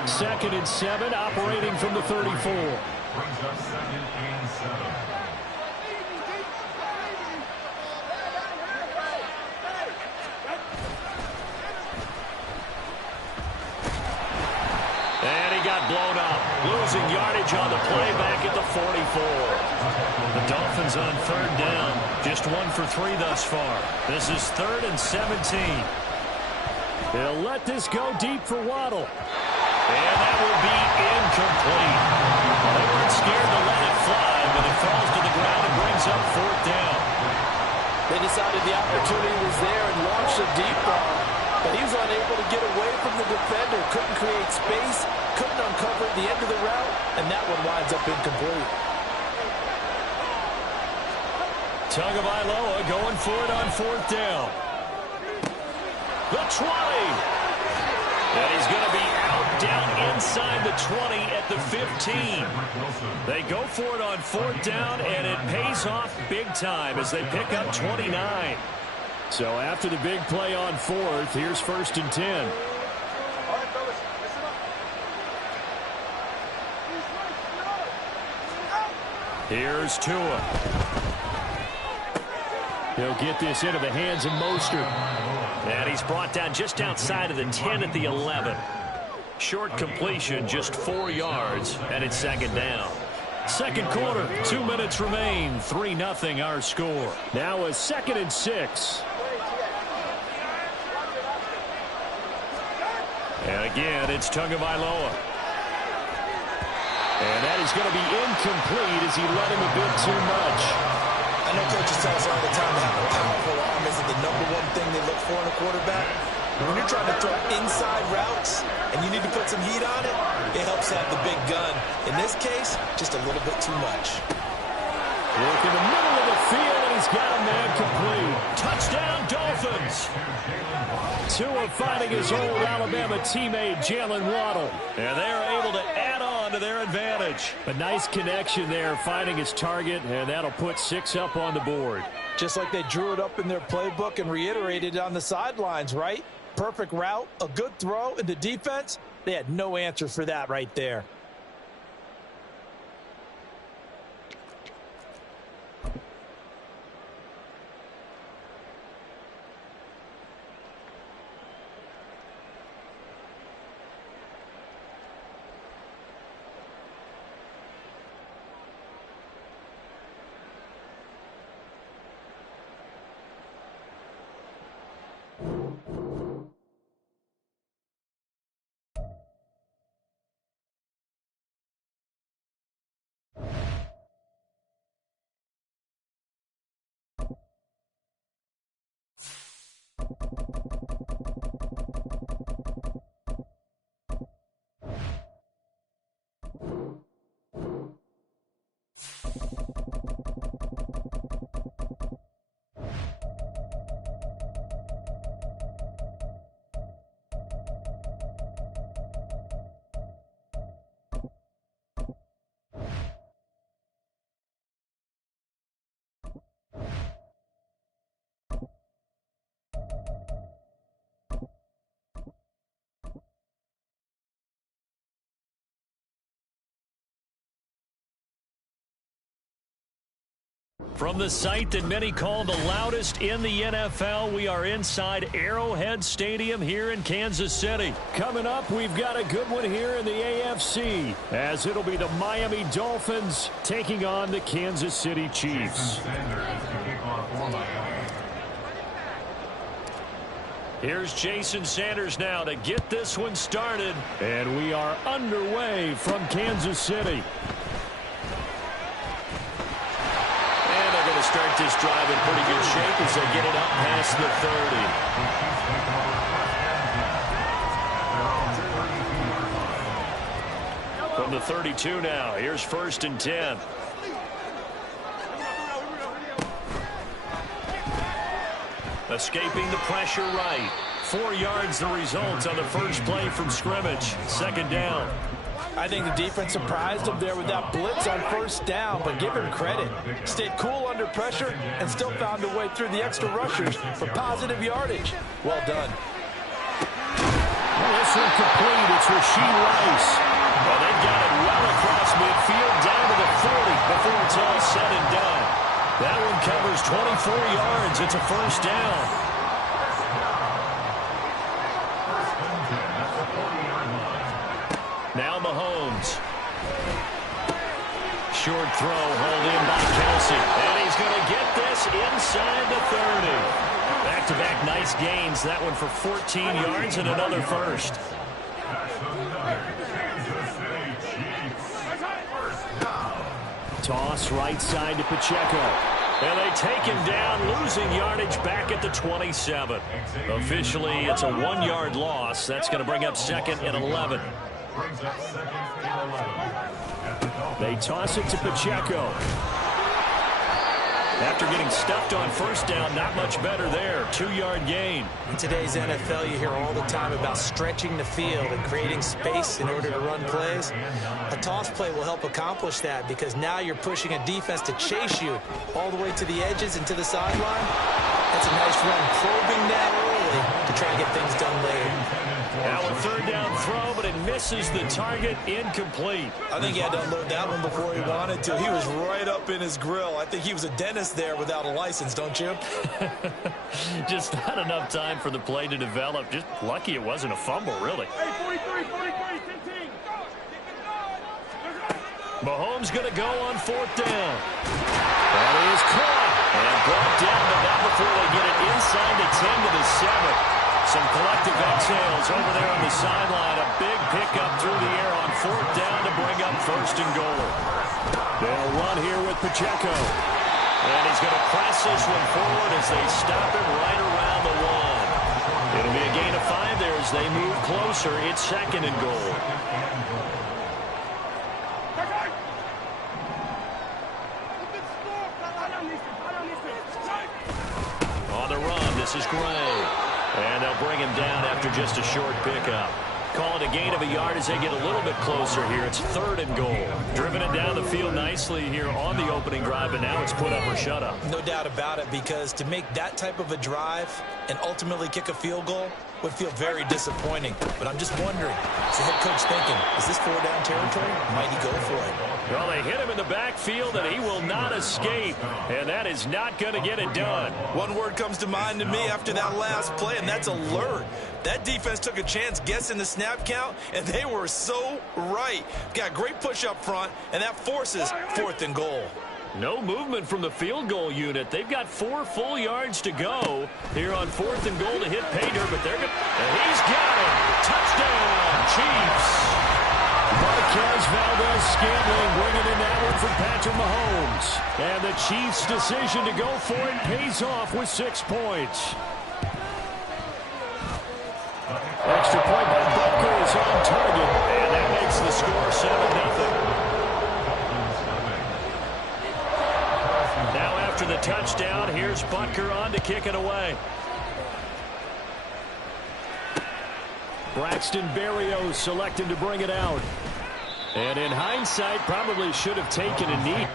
2nd and 7, operating from the 34. Brings up 2nd and 7. And he got blown up. Losing yardage on the play back at the 44. The Dolphins on third down. Just 1 for 3 thus far. This is 3rd and 17. They'll let this go deep for Waddle. And that will be incomplete. They weren't scared to let it fly, but it falls to the ground and brings up 4th down. They decided the opportunity was there and launched a deep ball, but he was unable to get away from the defender, couldn't create space, couldn't uncover the end of the route, and that one winds up incomplete. Tagovailoa going for it on 4th down. The 20. And he's going to be out down inside the 20 at the 15. They go for it on 4th down, and it pays off big time as they pick up 29. So after the big play on 4th, here's 1st and 10. All right, fellas, listen up. Here's Tua. He'll get this into the hands of Mostert. And he's brought down just outside of the 10 at the 11. Short completion, just 4 yards, and it's 2nd down. Second quarter, 2 minutes remain. 3-0 our score. Now a 2nd and 6. And again, it's Tagovailoa. And that is going to be incomplete as he led him a bit too much. I know coaches tell us all the time that having a powerful arm isn't the #1 thing they look for in a quarterback. When you're trying to throw inside routes and you need to put some heat on it, it helps have the big gun. In this case, just a little bit too much. Look in the middle of the field, and he's got a man complete. Touchdown, Dolphins. Tua finding his old Alabama teammate, Jalen Waddle. And they're able to add on to their advantage. A nice connection there, finding his target, and that'll put 6 up on the board. Just like they drew it up in their playbook and reiterated it on the sidelines, right? Perfect route, a good throw, and the defense, they had no answer for that right there. From the site that many call the loudest in the NFL, we are inside Arrowhead Stadium here in Kansas City. Coming up, we've got a good one here in the AFC, as it'll be the Miami Dolphins taking on the Kansas City Chiefs. Here's Jason Sanders now to get this one started. And we are underway from Kansas City. Start this drive in pretty good shape as they get it up past the 30. From the 32 now, here's 1st and 10. Escaping the pressure right. 4 yards the result on the first play from scrimmage. 2nd down. I think the defense surprised him there with that blitz on 1st down, but give him credit. Stayed cool under pressure and still found a way through the extra rushers for positive yardage. Well done. This one complete. It's Rashee Rice. Well, they've got it well across midfield down to the 40 before it's all said and done. That one covers 24 yards. It's a 1st down. Now Mahomes. short throw hauled in by Kelsey. And he's going to get this inside the 30. Back-to-back nice gains. That one for 14 yards and another first. Toss right side to Pacheco. And they take him down, losing yardage back at the 27. Officially, it's a 1-yard loss. That's going to bring up 2nd and 11. They toss it to Pacheco. After getting stuffed on first down, not much better there. 2-yard gain. In today's NFL, you hear all the time about stretching the field and creating space in order to run plays. A toss play will help accomplish that because now you're pushing a defense to chase you all the way to the edges and to the sideline. That's a nice run, probing that early to try and get things done later. Now a 3rd down throw, but it misses the target, incomplete. I think he had to unload that one before he wanted to. He was right up in his grill. I think he was a dentist there without a license, don't you? Just not enough time for the play to develop. Just lucky it wasn't a fumble, really. Hey, 43, 15. Mahomes going to go on 4th down. That is caught and brought down, but not before they get it inside the 10 to the 7. Some collective exhales over there on the sideline. A big pickup through the air on 4th down to bring up 1st and goal. They'll run here with Pacheco. And he's going to press this one forward as they stop him right around the 1. It'll be a gain of 5 there as they move closer. It's 2nd and goal. On the run, this is Gray. And they'll bring him down after just a short pickup. Call it a gain of a yard as they get a little bit closer here. It's 3rd and goal. Driven it down the field nicely here on the opening drive, but now it's put up or shut up. No doubt about it, because to make that type of a drive and ultimately kick a field goal would feel very disappointing. But I'm just wondering, is the head coach thinking, is this 4-down territory? Might he go for it? Well, they hit him in the backfield, and he will not escape. And that is not going to get it done. One word comes to mind to me after that last play, and that's alert. That defense took a chance guessing the snap count, and they were so right. Got great push up front, and that forces 4th and goal. No movement from the field goal unit. They've got 4 full yards to go here on 4th and goal to hit pay dirt, but they're going to... And he's got it. Touchdown, Chiefs. Marquez Valdez-Scantling bringing in that one from Patrick Mahomes. And the Chiefs' decision to go for it pays off with 6 points. Extra point by Butker is on target, and that makes the score 7-0. Now after the touchdown, here's Butker on to kick it away. Braxton Berrios selected to bring it out. And in hindsight, probably should have taken a knee.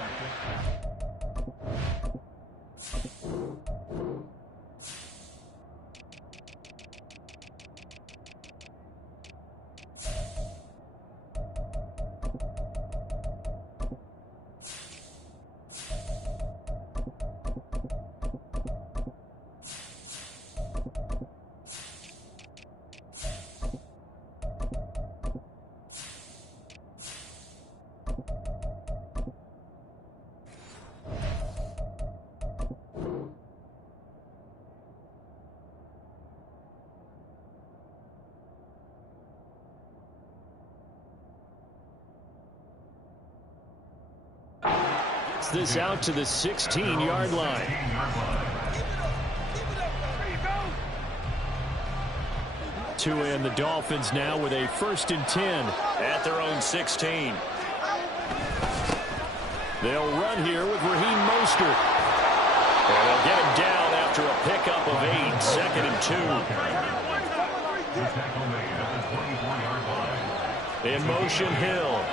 This out to the 16-yard line. To end the Dolphins now with a 1st and 10 at their own 16. They'll run here with Raheem Mostert. And they'll get him down after a pickup of 8, 2nd and 2. In motion, Hill.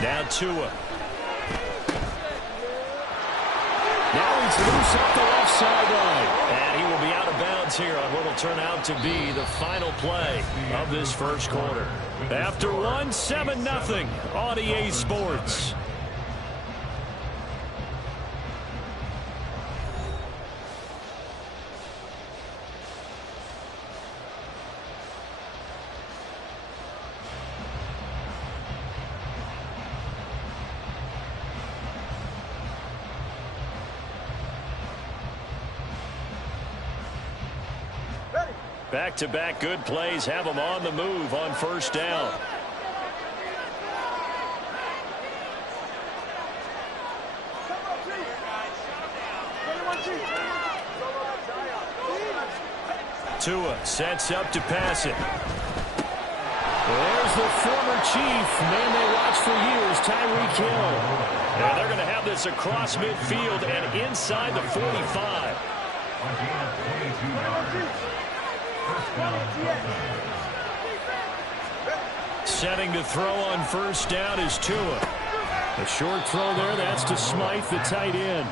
Now Tua. Now he's loose up the left sideline. And he will be out of bounds here on what will turn out to be the final play of this first quarter. After 1, 7-0 on EA Sports. Back-to-back good plays have them on the move on first down. Tua sets up to pass it. There's the former Chief, man they watched for years, Tyreek Hill. And they're going to have this across midfield and inside the 45. Setting to throw on first down is Tua. A short throw there, that's to Smythe, the tight end.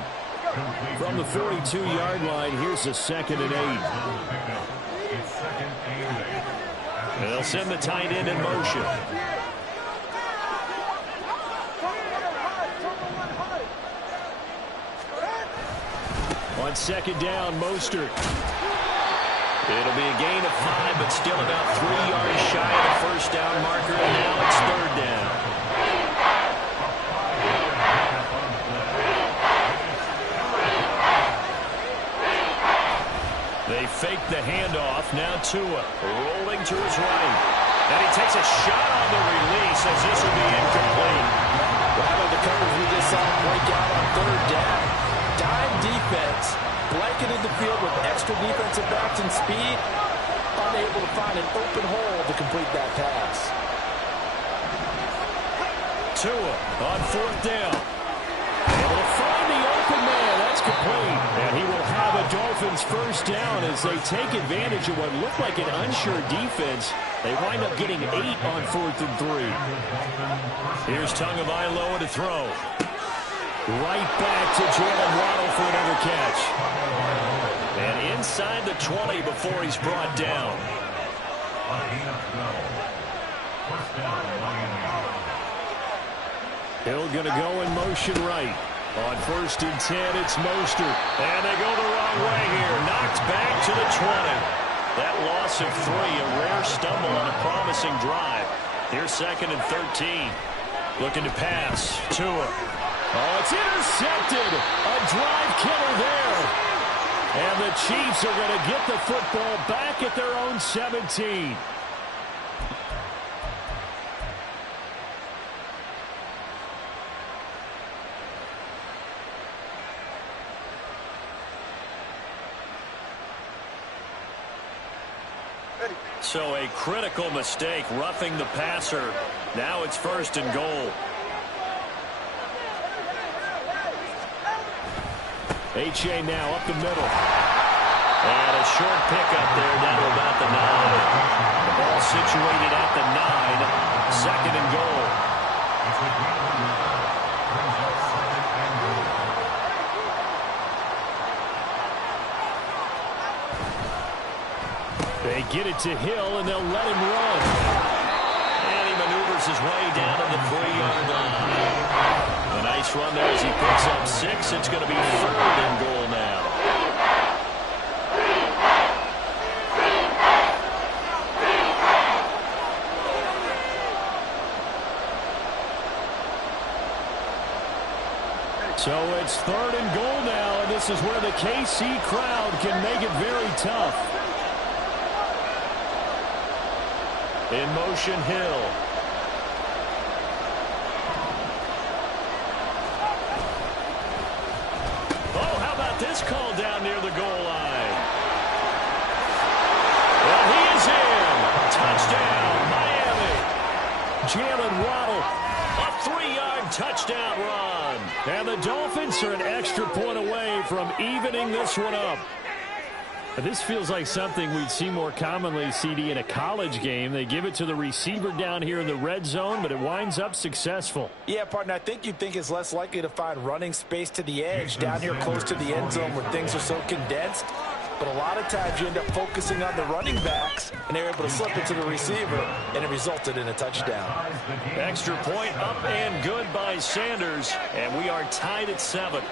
From the 42-yard line, here's a 2nd and 8. And they'll send the tight end in motion. On 2nd down, Mostert. It'll be a gain of 5, but still about 3 yards shy of the first down marker, and now it's 3rd down. They fake the handoff. Now Tua rolling to his right. And he takes a shot on the release as this will be incomplete. Well, how about the coverage we just saw break out on 3rd down? Dime defense, blanketed the field with extra defensive backs and speed, unable to find an open hole to complete that pass. Tua on 4th down. Able to find the open man. That's complete. And he will have a Dolphins first down as they take advantage of what looked like an unsure defense. They wind up getting 8 on 4th and 3. Here's Tagovailoa to throw. Right back to Jalen Waddle for another catch. And inside the 20 before he's brought down. Hill going to go in motion right. On 1st and 10, it's Mostert. And they go the wrong way here. Knocked back to the 20. That loss of 3, a rare stumble on a promising drive. Here's 2nd and 13. Looking to pass. Tua. Oh, it's intercepted. A drive killer there. And the Chiefs are going to get the football back at their own 17. So a critical mistake, roughing the passer. Now it's 1st and goal. H.A. now up the middle. And a short pickup there down to about the 9. The ball situated at the 9. 2nd and goal. They get it to Hill, and they'll let him run. And he maneuvers his way down to the 3-yard line. A nice run there as he picks up 6. It's going to be 3rd and goal now. So it's 3rd and goal now, and this is where the KC crowd can make it very tough. In motion, Hill. Oh, how about this call down near the goal line? Well, he is in. Touchdown, Miami. Jalen Waddle. A 3-yard touchdown run. And the Dolphins are an extra point away from evening this one up. This feels like something we'd see more commonly, CD, in a college game. They give it to the receiver down here in the red zone, but it winds up successful. Yeah, partner, I think you'd think it's less likely to find running space to the edge down here close to the end zone where things are so condensed. But a lot of times you end up focusing on the running backs, and they're able to slip it to the receiver, and it resulted in a touchdown. Extra point up and good by Sanders, and we are tied at 7.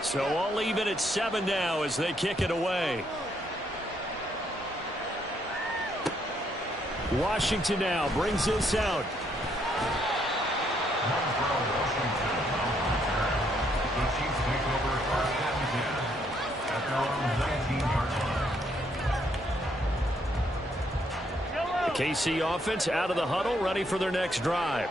So all even at 7 now as they kick it away. Washington now brings this out. The KC offense out of the huddle, ready for their next drive.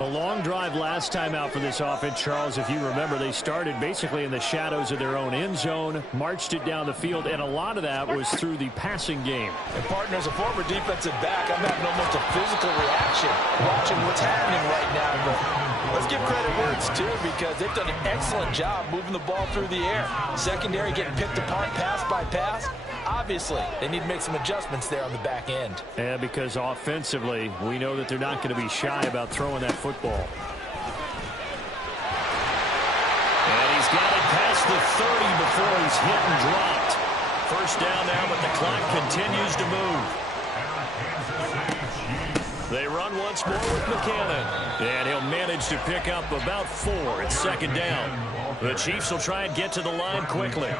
A long drive last time out for this offense, Charles. If you remember, they started basically in the shadows of their own end zone, marched it down the field, and a lot of that was through the passing game. And partner, as a former defensive back, I'm having almost a physical reaction watching what's happening right now. But let's give credit where it's due, because they've done an excellent job moving the ball through the air. Secondary getting picked apart pass by pass. Obviously, they need to make some adjustments there on the back end. Yeah, because offensively, we know that they're not going to be shy about throwing that football. And he's got it past the 30 before he's hit and dropped. First down now, but the clock continues to move. They run once more with McKinnon. And he'll manage to pick up about 4. It's second down. The Chiefs will try and get to the line quickly.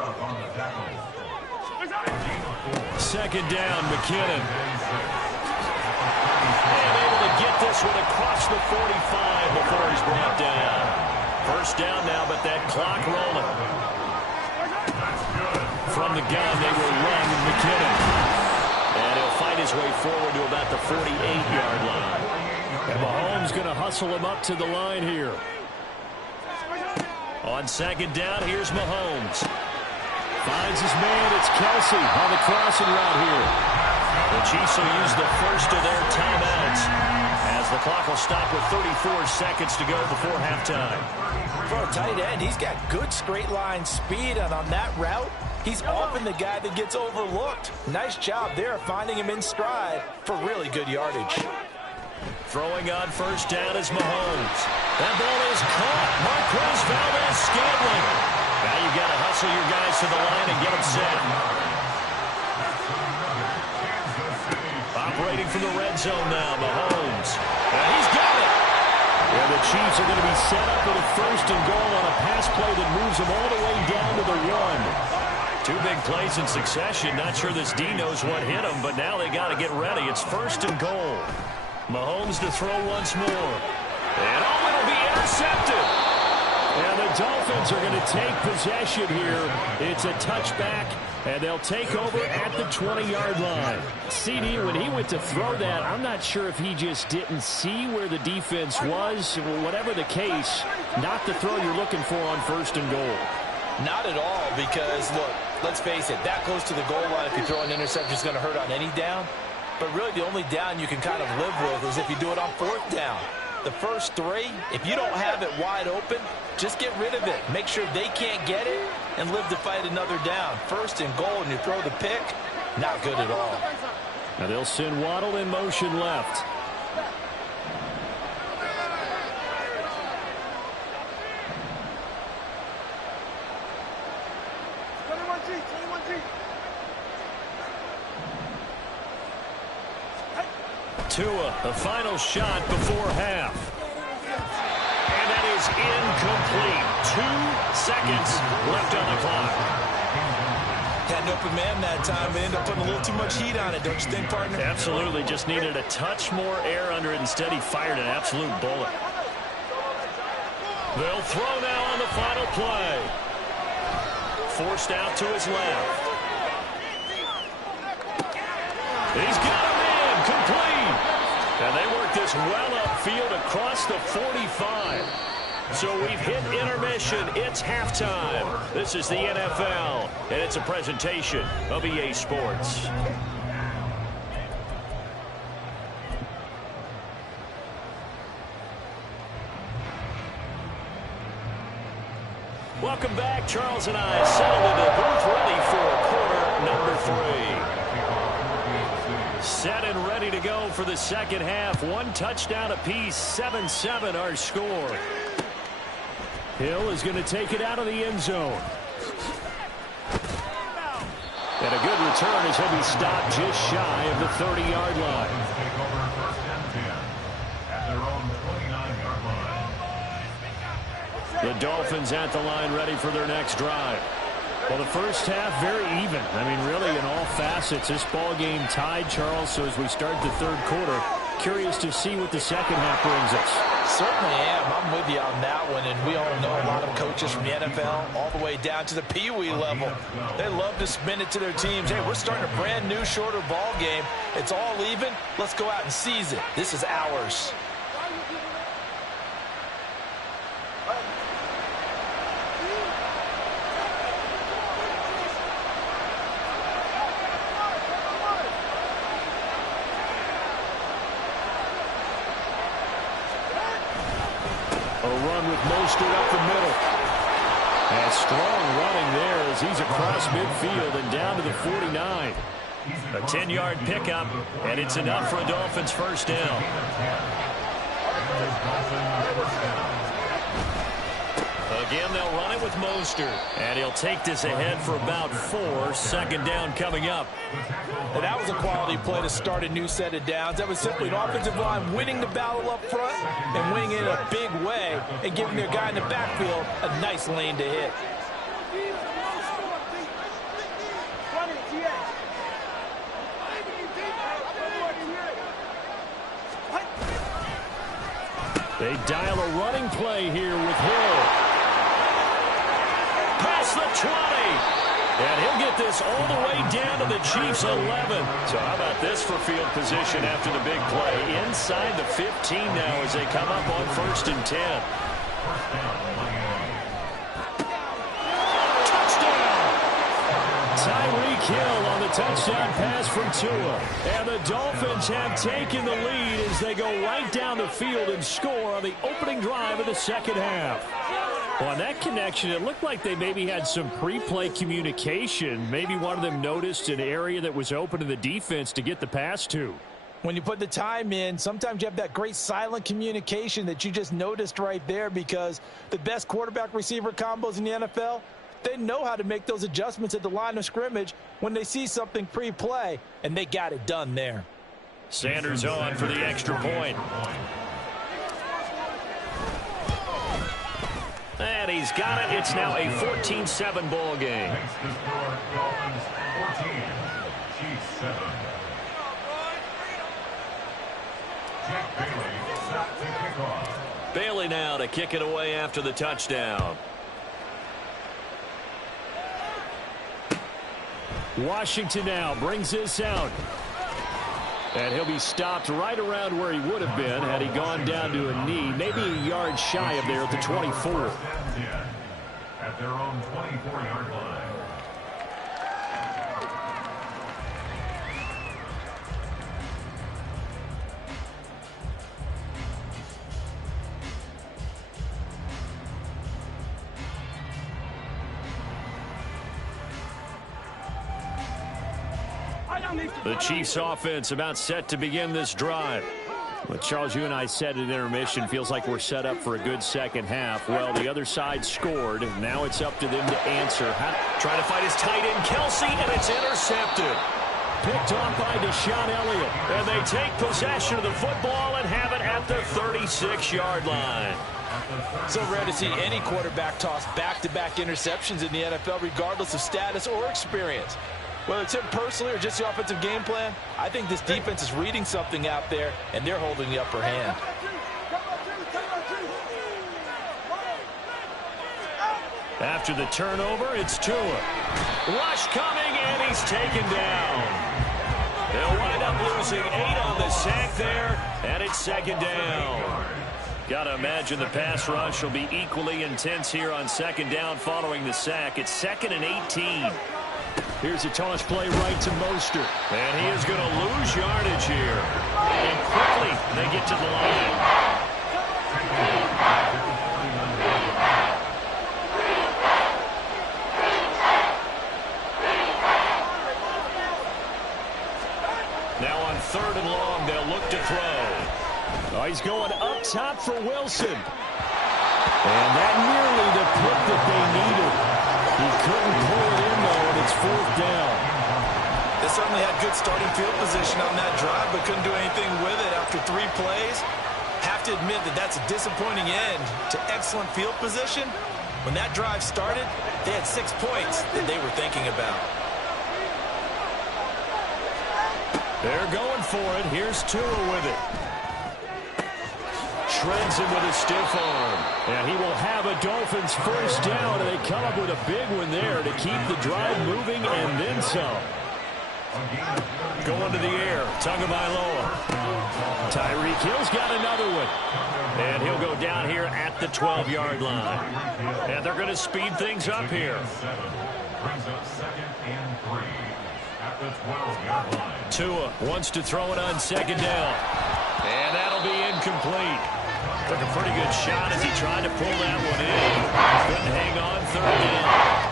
Second down, McKinnon. And able to get this one across the 45 before he's brought down. First down now, but that clock rolling. From the gun, they will run McKinnon. And he'll fight his way forward to about the 48-yard line. And Mahomes going to hustle him up to the line here. On second down, here's Mahomes. Finds his man. It's Kelsey on the crossing route here. The Chiefs will use the first of their timeouts as the clock will stop with 34 seconds to go before halftime. For a tight end, he's got good straight line speed, and on that route, he's often the guy that gets overlooked. Nice job there finding him in stride for really good yardage. Throwing on first down is Mahomes. That ball is caught. Marquez Valdes-Scantling. Now you've got to hustle your guys to the line and get them set. Operating from the red zone now, Mahomes. And he's got it. Yeah, the Chiefs are going to be set up with a first and goal on a pass play that moves them all the way down to the 1. 2 big plays in succession. Not sure this D knows what hit him, but now they got to get ready. It's first and goal. Mahomes to throw once more. And it'll be intercepted. And the Dolphins are going to take possession here. It's a touchback, and they'll take over at the 20-yard line. CD, when he went to throw that, I'm not sure if he just didn't see where the defense was. Whatever the case, not the throw you're looking for on first and goal. Not at all, because, look, let's face it, that close to the goal line, if you throw an interception, is going to hurt on any down. But really, the only down you can kind of live with is if you do it on fourth down. The first 3, if you don't have it wide open, just get rid of it. Make sure they can't get it and live to fight another down. First and goal, and you throw the pick, not good at all. Now they'll send Waddle in motion left. Tua, the final shot before half. And that is incomplete. 2 seconds left on the clock. Had an open man that time. They ended up putting a little too much heat on it, don't you think, partner? Absolutely. Just needed a touch more air under it. Instead, he fired an absolute bullet. They'll throw now on the final play. Forced out to his left. He's got him in. Complete. And they work this well upfield across the 45. So we've hit intermission. It's halftime. This is the NFL, and it's a presentation of EA Sports. Welcome back. Charles and I settled into the booth ready for quarter number 3. Set and ready to go for the second half. 1 touchdown apiece, 7-7 our score. Hill is going to take it out of the end zone. And a good return as he'll be stopped just shy of the 30-yard line. The Dolphins at the line ready for their next drive. Well, the first half, very even. I mean, really, in all facets, this ball game tied, Charles. So as we start the third quarter, curious to see what the second half brings us. Certainly am. I'm with you on that one, and we all know a lot of coaches from the NFL all the way down to the Pee-wee level. They love to spin it to their teams. Hey, we're starting a brand new, shorter ball game. It's all even. Let's go out and seize it. This is ours. Mostert up the middle. And strong running there as he's across midfield and down to the 49. A 10-yard pickup, and it's enough for a Dolphins first down. Again, they'll run it with Mostert. And he'll take this ahead for about 4. Second down coming up. Well, that was a quality play to start a new set of downs. That was simply an offensive line winning the battle up front and winning it in a big way and giving their guy in the backfield a nice lane to hit. They dial a running play here with Hill. Past the 20. And he'll get this all the way down to the Chiefs' 11. So how about this for field position after the big play? Inside the 15 now as they come up on 1st and 10. Touchdown! Tyreek Hill on the touchdown pass from Tua. And the Dolphins have taken the lead as they go right down the field and score on the opening drive of the second half. Well, on that connection, it looked like they maybe had some pre-play communication. Maybe one of them noticed an area that was open to the defense to get the pass to. When you put the time in, sometimes you have that great silent communication that you just noticed right there, because the best quarterback-receiver combos in the NFL, they know how to make those adjustments at the line of scrimmage when they see something pre-play, and they got it done there. Sanders on for the extra point. And he's got it. It's now a 14-7 ball game. Dolphins 14, Chiefs 7. Jack Bailey set to kick off. Bailey now to kick it away after the touchdown. Washington now brings this out. And he'll be stopped right around where he would have been had he gone down to a knee, maybe a yard shy of there at the 24. At their own 24-yard line. The Chiefs offense about set to begin this drive. Well, Charles, you and I said at intermission, feels like we're set up for a good second half. Well, the other side scored. Now it's up to them to answer. Trying to fight his tight end, Kelsey, and it's intercepted. Picked off by Deshaun Elliott. And they take possession of the football and have it at the 36-yard line. So rare to see any quarterback toss back-to-back interceptions in the NFL, regardless of status or experience. Whether it's him personally or just the offensive game plan, I think this defense is reading something out there, and they're holding the upper hand. After the turnover, it's Tua. Rush coming, and he's taken down. They'll wind up losing 8 on the sack there, and it's second down. Got to imagine the pass rush will be equally intense here on second down following the sack. It's 2nd and 18. Here's a toss play right to Mostert. And he is going to lose yardage here. And quickly they get to the line. Now on 3rd and long, they'll look to throw. Oh, he's going up top for Wilson. And that nearly the pick that they needed. He couldn't pull it in, though, and it's 4th down. They certainly had good starting field position on that drive, but couldn't do anything with it after 3 plays. Have to admit that that's a disappointing end to excellent field position. When that drive started, they had 6 points that they were thinking about. They're going for it. Here's Tua with it. shreds him with a stiff arm. And he will have a Dolphins first down, and they come up with a big one there to keep the drive moving and then some. Going to the air, Tagovailoa. Tyreek Hill's got another one. And he'll go down here at the 12-yard line. And they're going to speed things up here. Brings up 2nd and 3 at the 12-yard line. Tua wants to throw it on 2nd down. And that'll be incomplete. Took a pretty good shot as he tried to pull that one in. Couldn't hang on 3rd down.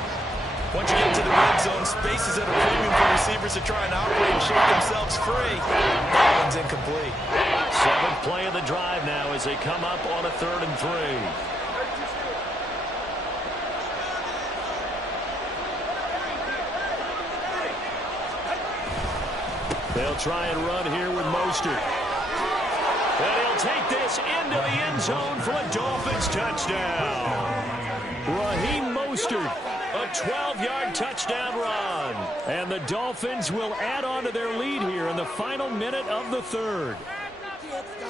Once you get to the red zone, space is at a premium for receivers to try and operate and shake themselves free. That one's incomplete. 7th play of the drive now as they come up on a 3rd and 3. They'll try and run here with Mostert. And he'll take this into the end zone for a Dolphins touchdown. Raheem Mostert, a 12-yard touchdown run. And the Dolphins will add on to their lead here in the final minute of the 3rd.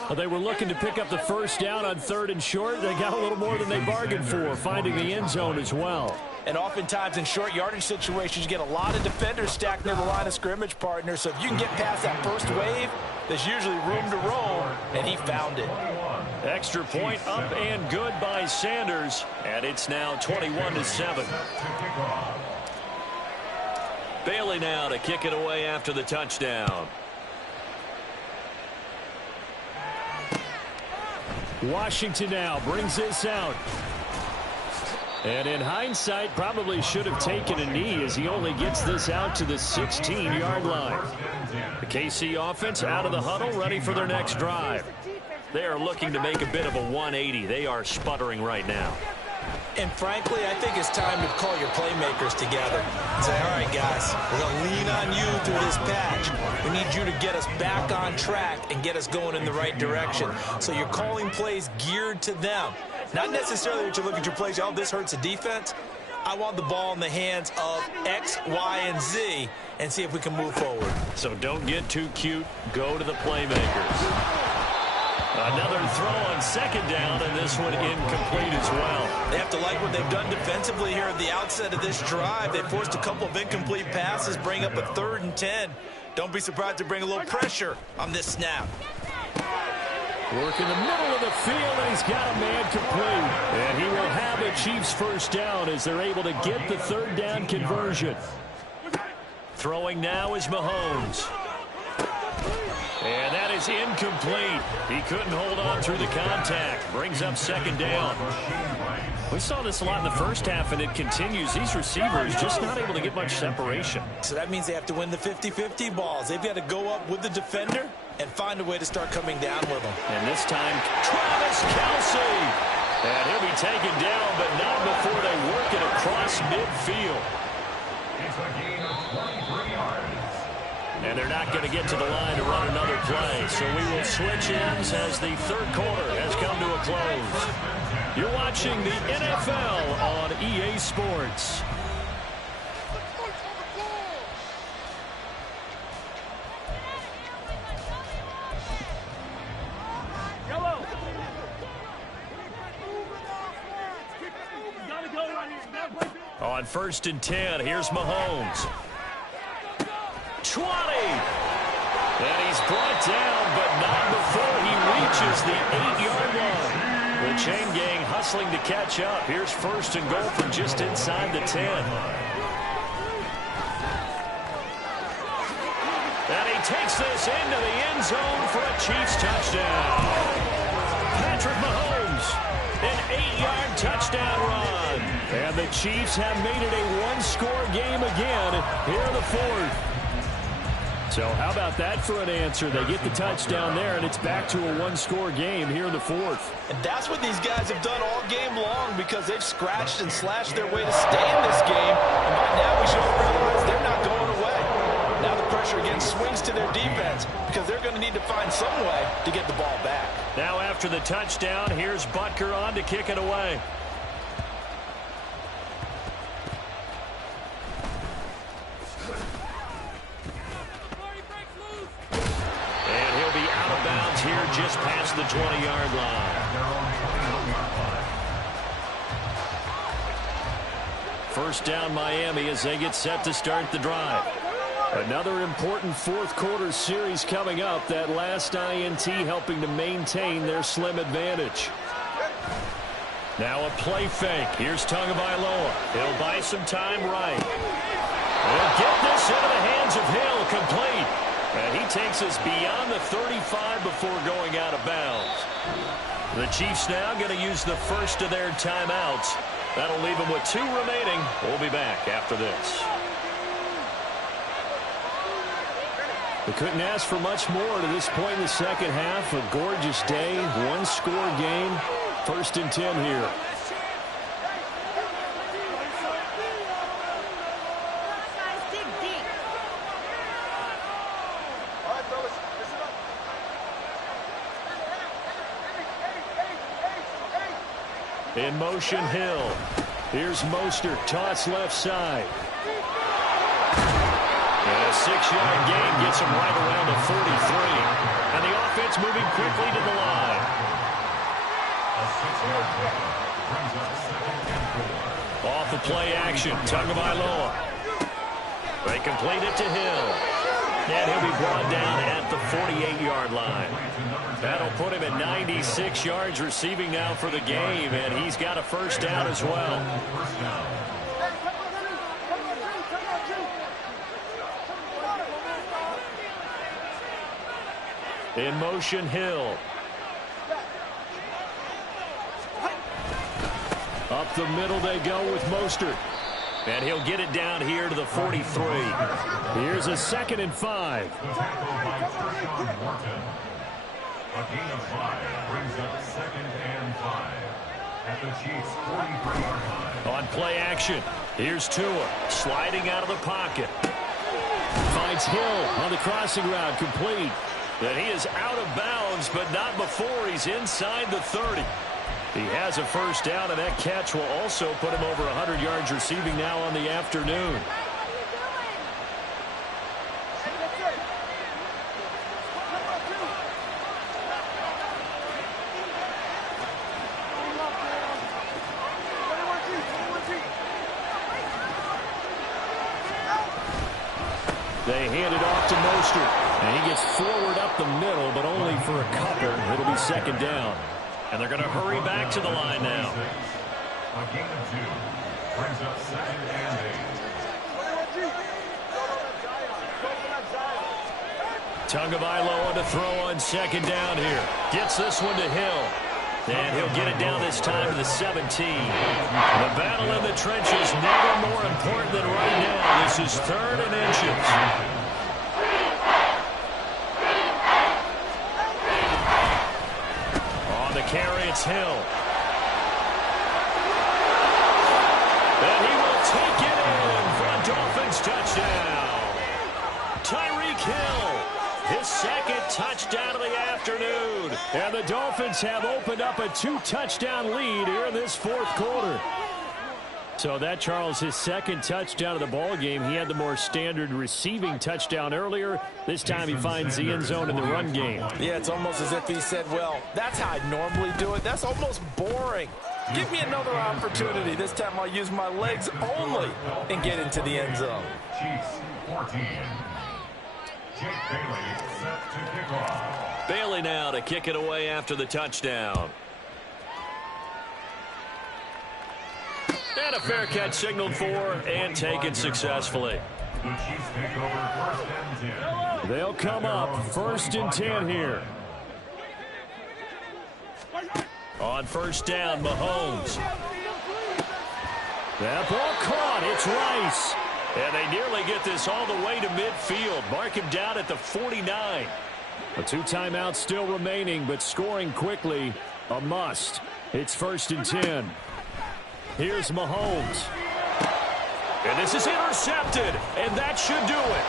Well, they were looking to pick up the first down on 3rd and short. They got a little more than they bargained for, finding the end zone as well. And oftentimes in short yardage situations, you get a lot of defenders stacked near the line of scrimmage, partner. So if you can get past that first wave, there's usually room to roam, and he found it. Extra point up and good by Sanders, and it's now 21-7. Bailey now to kick it away after the touchdown. Washington now brings this out. And in hindsight, probably should have taken a knee as he only gets this out to the 16-yard line. The KC offense out of the huddle, ready for their next drive. They are looking to make a bit of a 180. They are sputtering right now. And frankly, I think it's time to call your playmakers together and say, all right, guys, we're going to lean on you through this patch. We need you to get us back on track and get us going in the right direction. So you're calling plays geared to them. Not necessarily that you look at your plays, oh, this hurts the defense. I want the ball in the hands of X, Y, and Z and see if we can move forward. So don't get too cute. Go to the playmakers. Another throw on 2nd down, and this one incomplete as well. They have to like what they've done defensively here at the outset of this drive. They forced a couple of incomplete passes, bring up a 3rd and 10. Don't be surprised to bring a little pressure on this snap. Work in the middle of the field, and he's got a man complete. And he will have a Chiefs first down as they're able to get the 3rd down conversion. Throwing now is Mahomes. And that is incomplete. He couldn't hold on through the contact. Brings up 2nd down. We saw this a lot in the first half, and it continues. These receivers just not able to get much separation. So that means they have to win the 50-50 balls. They've got to go up with the defender and find a way to start coming down with them. And this time, Travis Kelce. And he'll be taken down, but not before they work it across midfield. It's a gain of 23 yards. And they're not going to get to the line to run another play. So we will switch ends as the 3rd quarter has come to a close. You're watching the NFL on EA Sports. On 1st and 10, here's Mahomes. 20. And he's brought down, but not before he reaches the 8-yard line. The chain gang hustling to catch up. Here's 1st and goal from just inside the 10. And he takes this into the end zone for a Chiefs touchdown. Patrick Mahomes, an 8-yard touchdown run. And the Chiefs have made it a one-score game again here in the 4th. So how about that for an answer? They get the touchdown there, and it's back to a one-score game here in the 4th. And that's what these guys have done all game long because they've scratched and slashed their way to stay in this game. And by now we should realize they're not going away. Now the pressure again swings to their defense because they're going to need to find some way to get the ball back. Now after the touchdown, here's Butker on to kick it away. Here just past the 20-yard line. First down Miami as they get set to start the drive. Another important fourth-quarter series coming up. That last INT helping to maintain their slim advantage. Now a play fake. Here's Tagovailoa. He'll buy some time right. He'll get this into the hands of Hill, complete. And he takes us beyond the 35 before going out of bounds. The Chiefs now going to use the first of their timeouts. That'll leave them with 2 remaining. We'll be back after this. We couldn't ask for much more to this point in the second half. A gorgeous day, one-score game. 1st and 10 here. In motion, Hill. Here's Mostert. Toss left side. And a 6-yard gain gets him right around the 43. And the offense moving quickly to the line. A 6-yard pickup brings up 2nd and 4. Off the play action, Tagovailoa. They complete it to Hill. And he'll be brought down at the 48-yard line. That'll put him at 96 yards receiving now for the game, and he's got a first down as well. In motion, Hill. Up the middle they go with Mostert. And he'll get it down here to the 43. Here's a 2nd and 5. The tackle by Tershawn Wharton. A gain of 5 brings up 2nd and 5 at the Chiefs' 43-yard line. On play action, here's Tua sliding out of the pocket. Finds Hill on the crossing route, complete. That he is out of bounds, but not before he's inside the 30. He has a first down, and that catch will also put him over 100 yards receiving now on the afternoon. They hand it off to Mostert, and he gets forward up the middle, but only for a couple. It'll be 2nd down. And they're going to hurry back to the line now. A gain of 2 brings up 2nd and 8. Tagovailoa to throw on 2nd down here. Gets this one to Hill. And he'll get it down this time to the 17. The battle in the trenches never more important than right now. This is 3rd and inches. Carry, it's Hill. And he will take it in for a Dolphins touchdown. Tyreek Hill, his 2nd touchdown of the afternoon. And the Dolphins have opened up a 2-touchdown lead here in this 4th quarter. So that, Charles, his 2nd touchdown of the ball game. He had the more standard receiving touchdown earlier. This time he finds the end zone in the run game. Yeah, it's almost as if he said, well, that's how I normally do it. That's almost boring. Give me another opportunity. This time I'll use my legs only and get into the end zone. Chiefs 14. Jake Bailey set to kick off. Bailey now to kick it away after the touchdown. And a fair catch signaled for and taken successfully. The Chiefs take over 1st and 10. They'll come up 1st and 10 here. On 1st down, Mahomes. That ball caught. It's Rice. And they nearly get this all the way to midfield. Mark him down at the 49. A 2 timeouts still remaining, but scoring quickly, a must. It's 1st and 10. Here's Mahomes. And this is intercepted, and that should do it.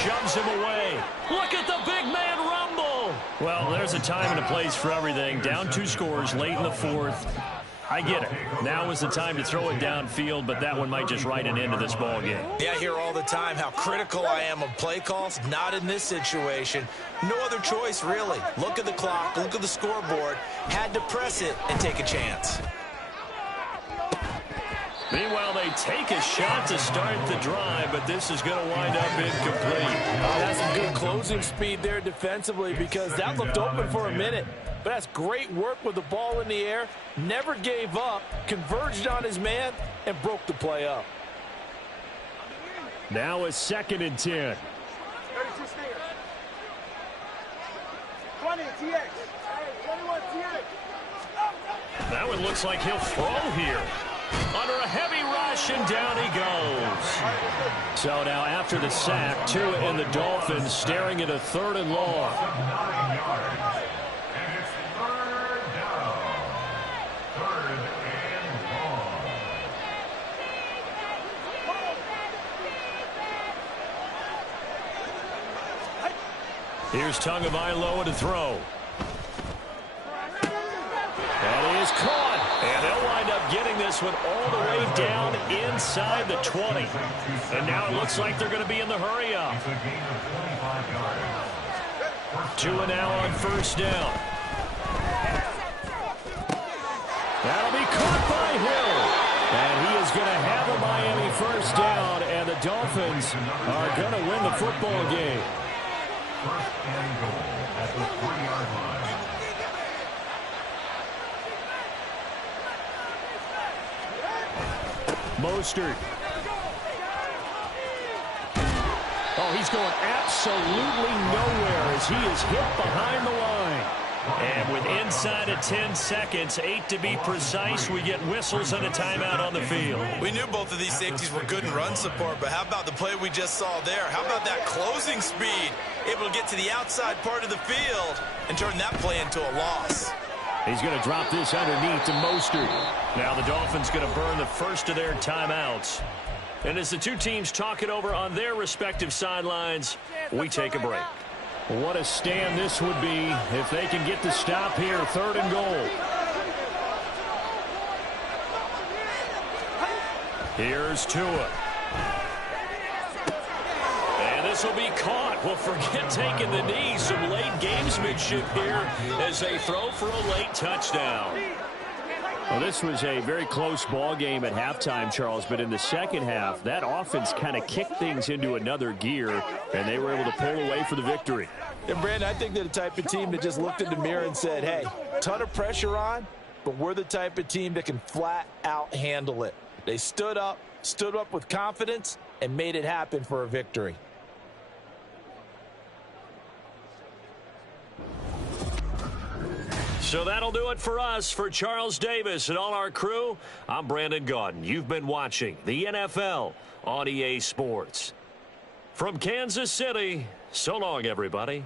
Shoves him away. Look at the big man rumble. Well, there's a time and a place for everything. Down 2 scores late in the 4th. I get it. Now is the time to throw it downfield, but that one might just write an end to this ball game. Yeah, I hear all the time how critical I am of play calls. Not in this situation. No other choice, really. Look at the clock, look at the scoreboard. Had to press it and take a chance. Meanwhile, they take a shot to start the drive, but this is going to wind up incomplete. That's some good closing speed there defensively because that looked open for a minute. But that's great work with the ball in the air. Never gave up, converged on his man, and broke the play up. Now a 2nd and 10. 32 stinger. 20 TX. 21 TX. That one looks like he'll throw here. Under a heavy rush, and down he goes. So now after the sack, Tua and the Dolphins staring at a 3rd and long. 9 yards. And it's 3rd down. 3rd and long. Here's Tagovailoa to throw. That is caught. And they'll wind up getting this one all the way down inside the 20. And now it looks like they're going to be in the hurry-up. It's a gain of 25 yards. Tua now on 1st down. That'll be caught by Hill. And he is going to have a Miami 1st down. And the Dolphins are going to win the football game. 1st and goal at the 3-yard line. Mostert. Oh, he's going absolutely nowhere as he is hit behind the line. And with inside of 10 seconds, 8 to be precise, we get whistles and a timeout on the field. We knew both of these safeties were good in run support, but how about the play we just saw there? How about that closing speed? Able to get to the outside part of the field and turn that play into a loss. He's going to drop this underneath to Mostert. Now the Dolphins going to burn the first of their timeouts. And as the two teams talk it over on their respective sidelines, we take a break. What a stand this would be if they can get the stop here. 3rd and goal. Here's Tua. And this will be caught. Well, forget taking the knee. Some late gamesmanship here as they throw for a late touchdown. Well, this was a very close ball game at halftime, Charles, but in the second half, that offense kind of kicked things into another gear, and they were able to pull away for the victory. And, Brandon, I think they're the type of team that just looked in the mirror and said, hey, ton of pressure on, but we're the type of team that can flat out handle it. They stood up with confidence, and made it happen for a victory. So that'll do it for us. For Charles Davis and all our crew, I'm Brandon Gaudin. You've been watching the NFL on EA Sports. From Kansas City, so long, everybody.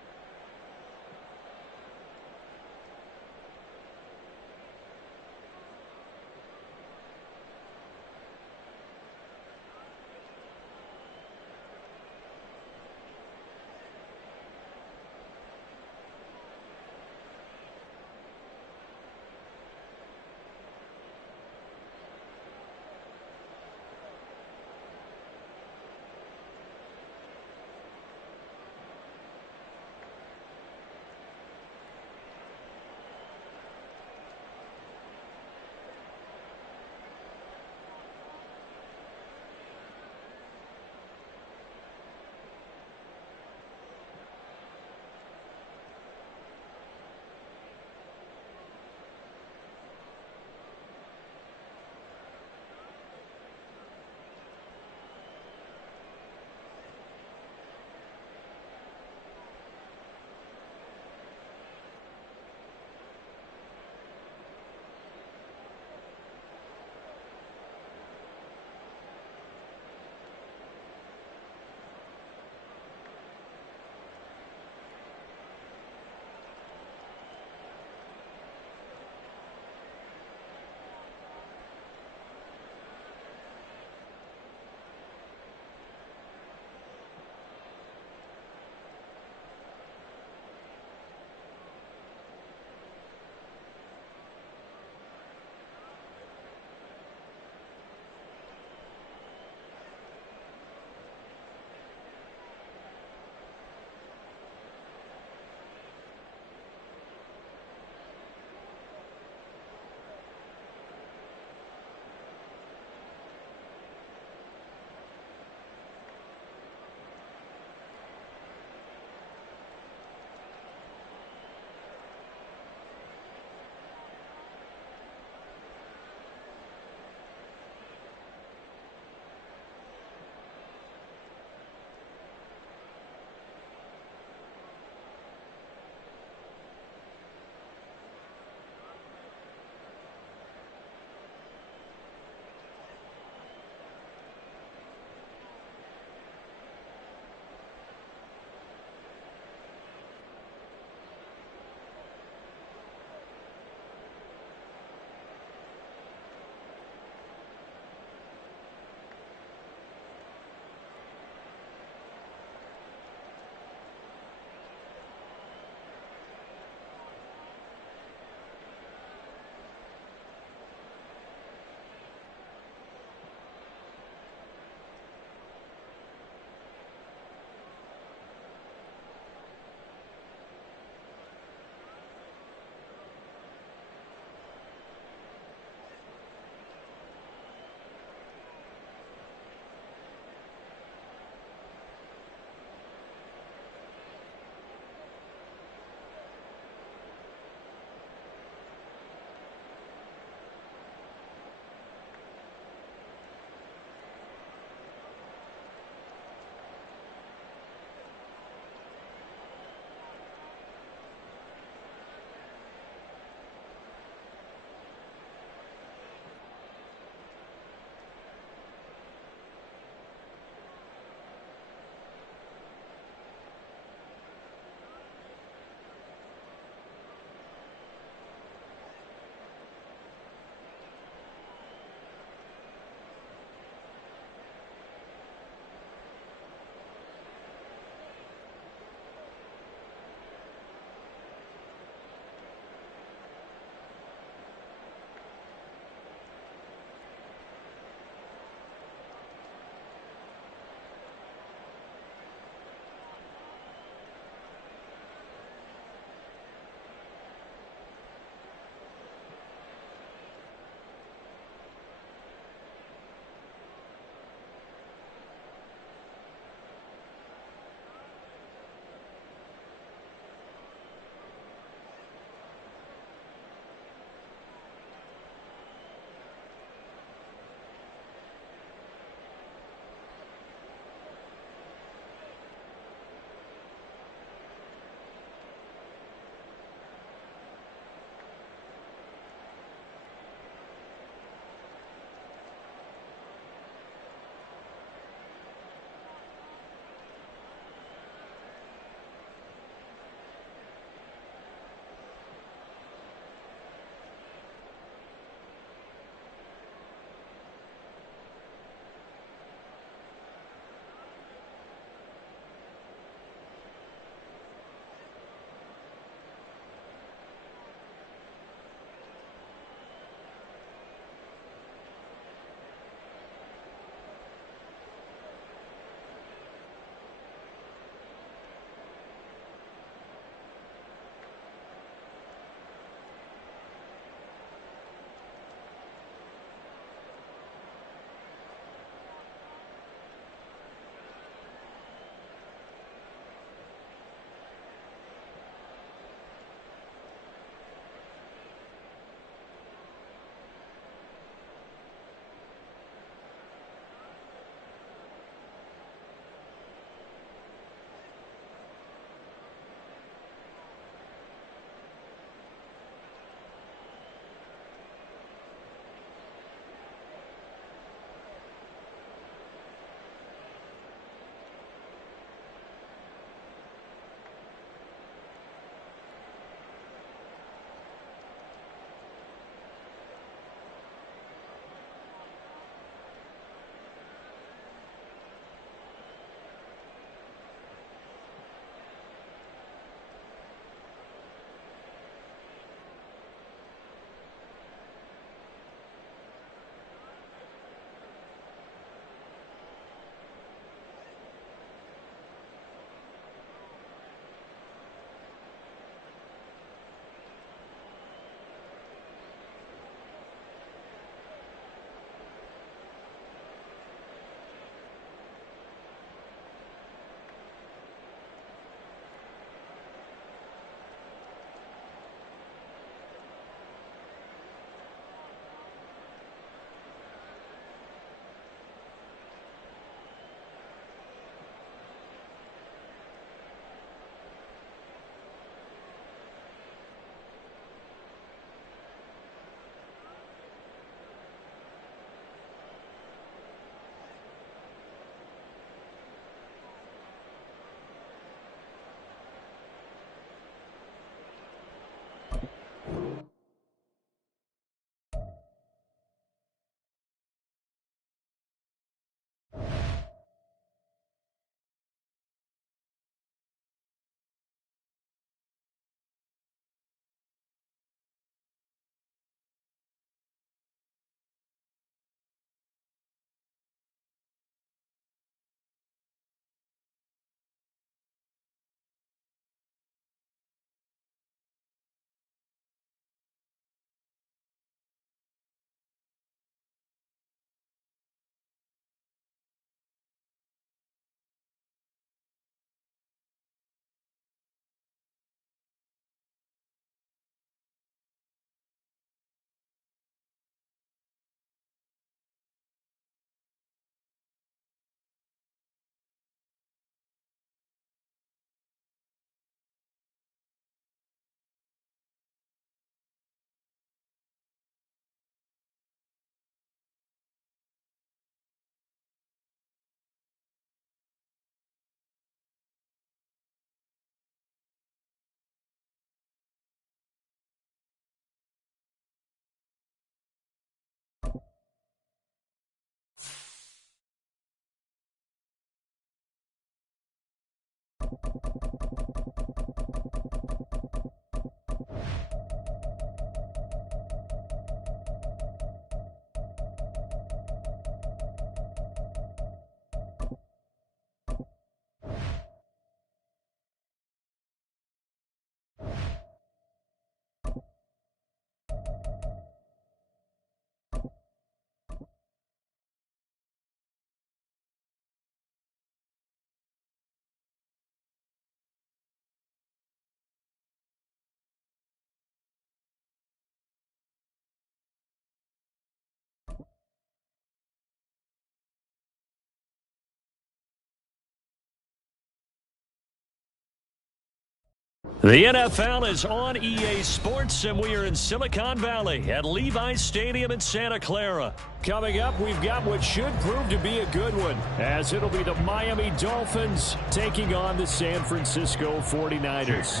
The NFL is on EA Sports, and we are in Silicon Valley at Levi's Stadium in Santa Clara. Coming up, we've got what should prove to be a good one, as it'll be the Miami Dolphins taking on the San Francisco 49ers.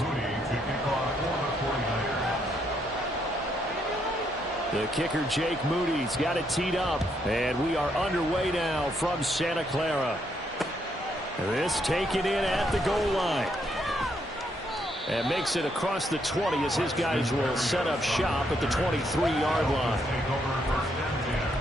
The kicker, Jake Moody's got it teed up, and we are underway now from Santa Clara. This taken in at the goal line. And makes it across the 20 as his guys will set up shop at the 23-yard line.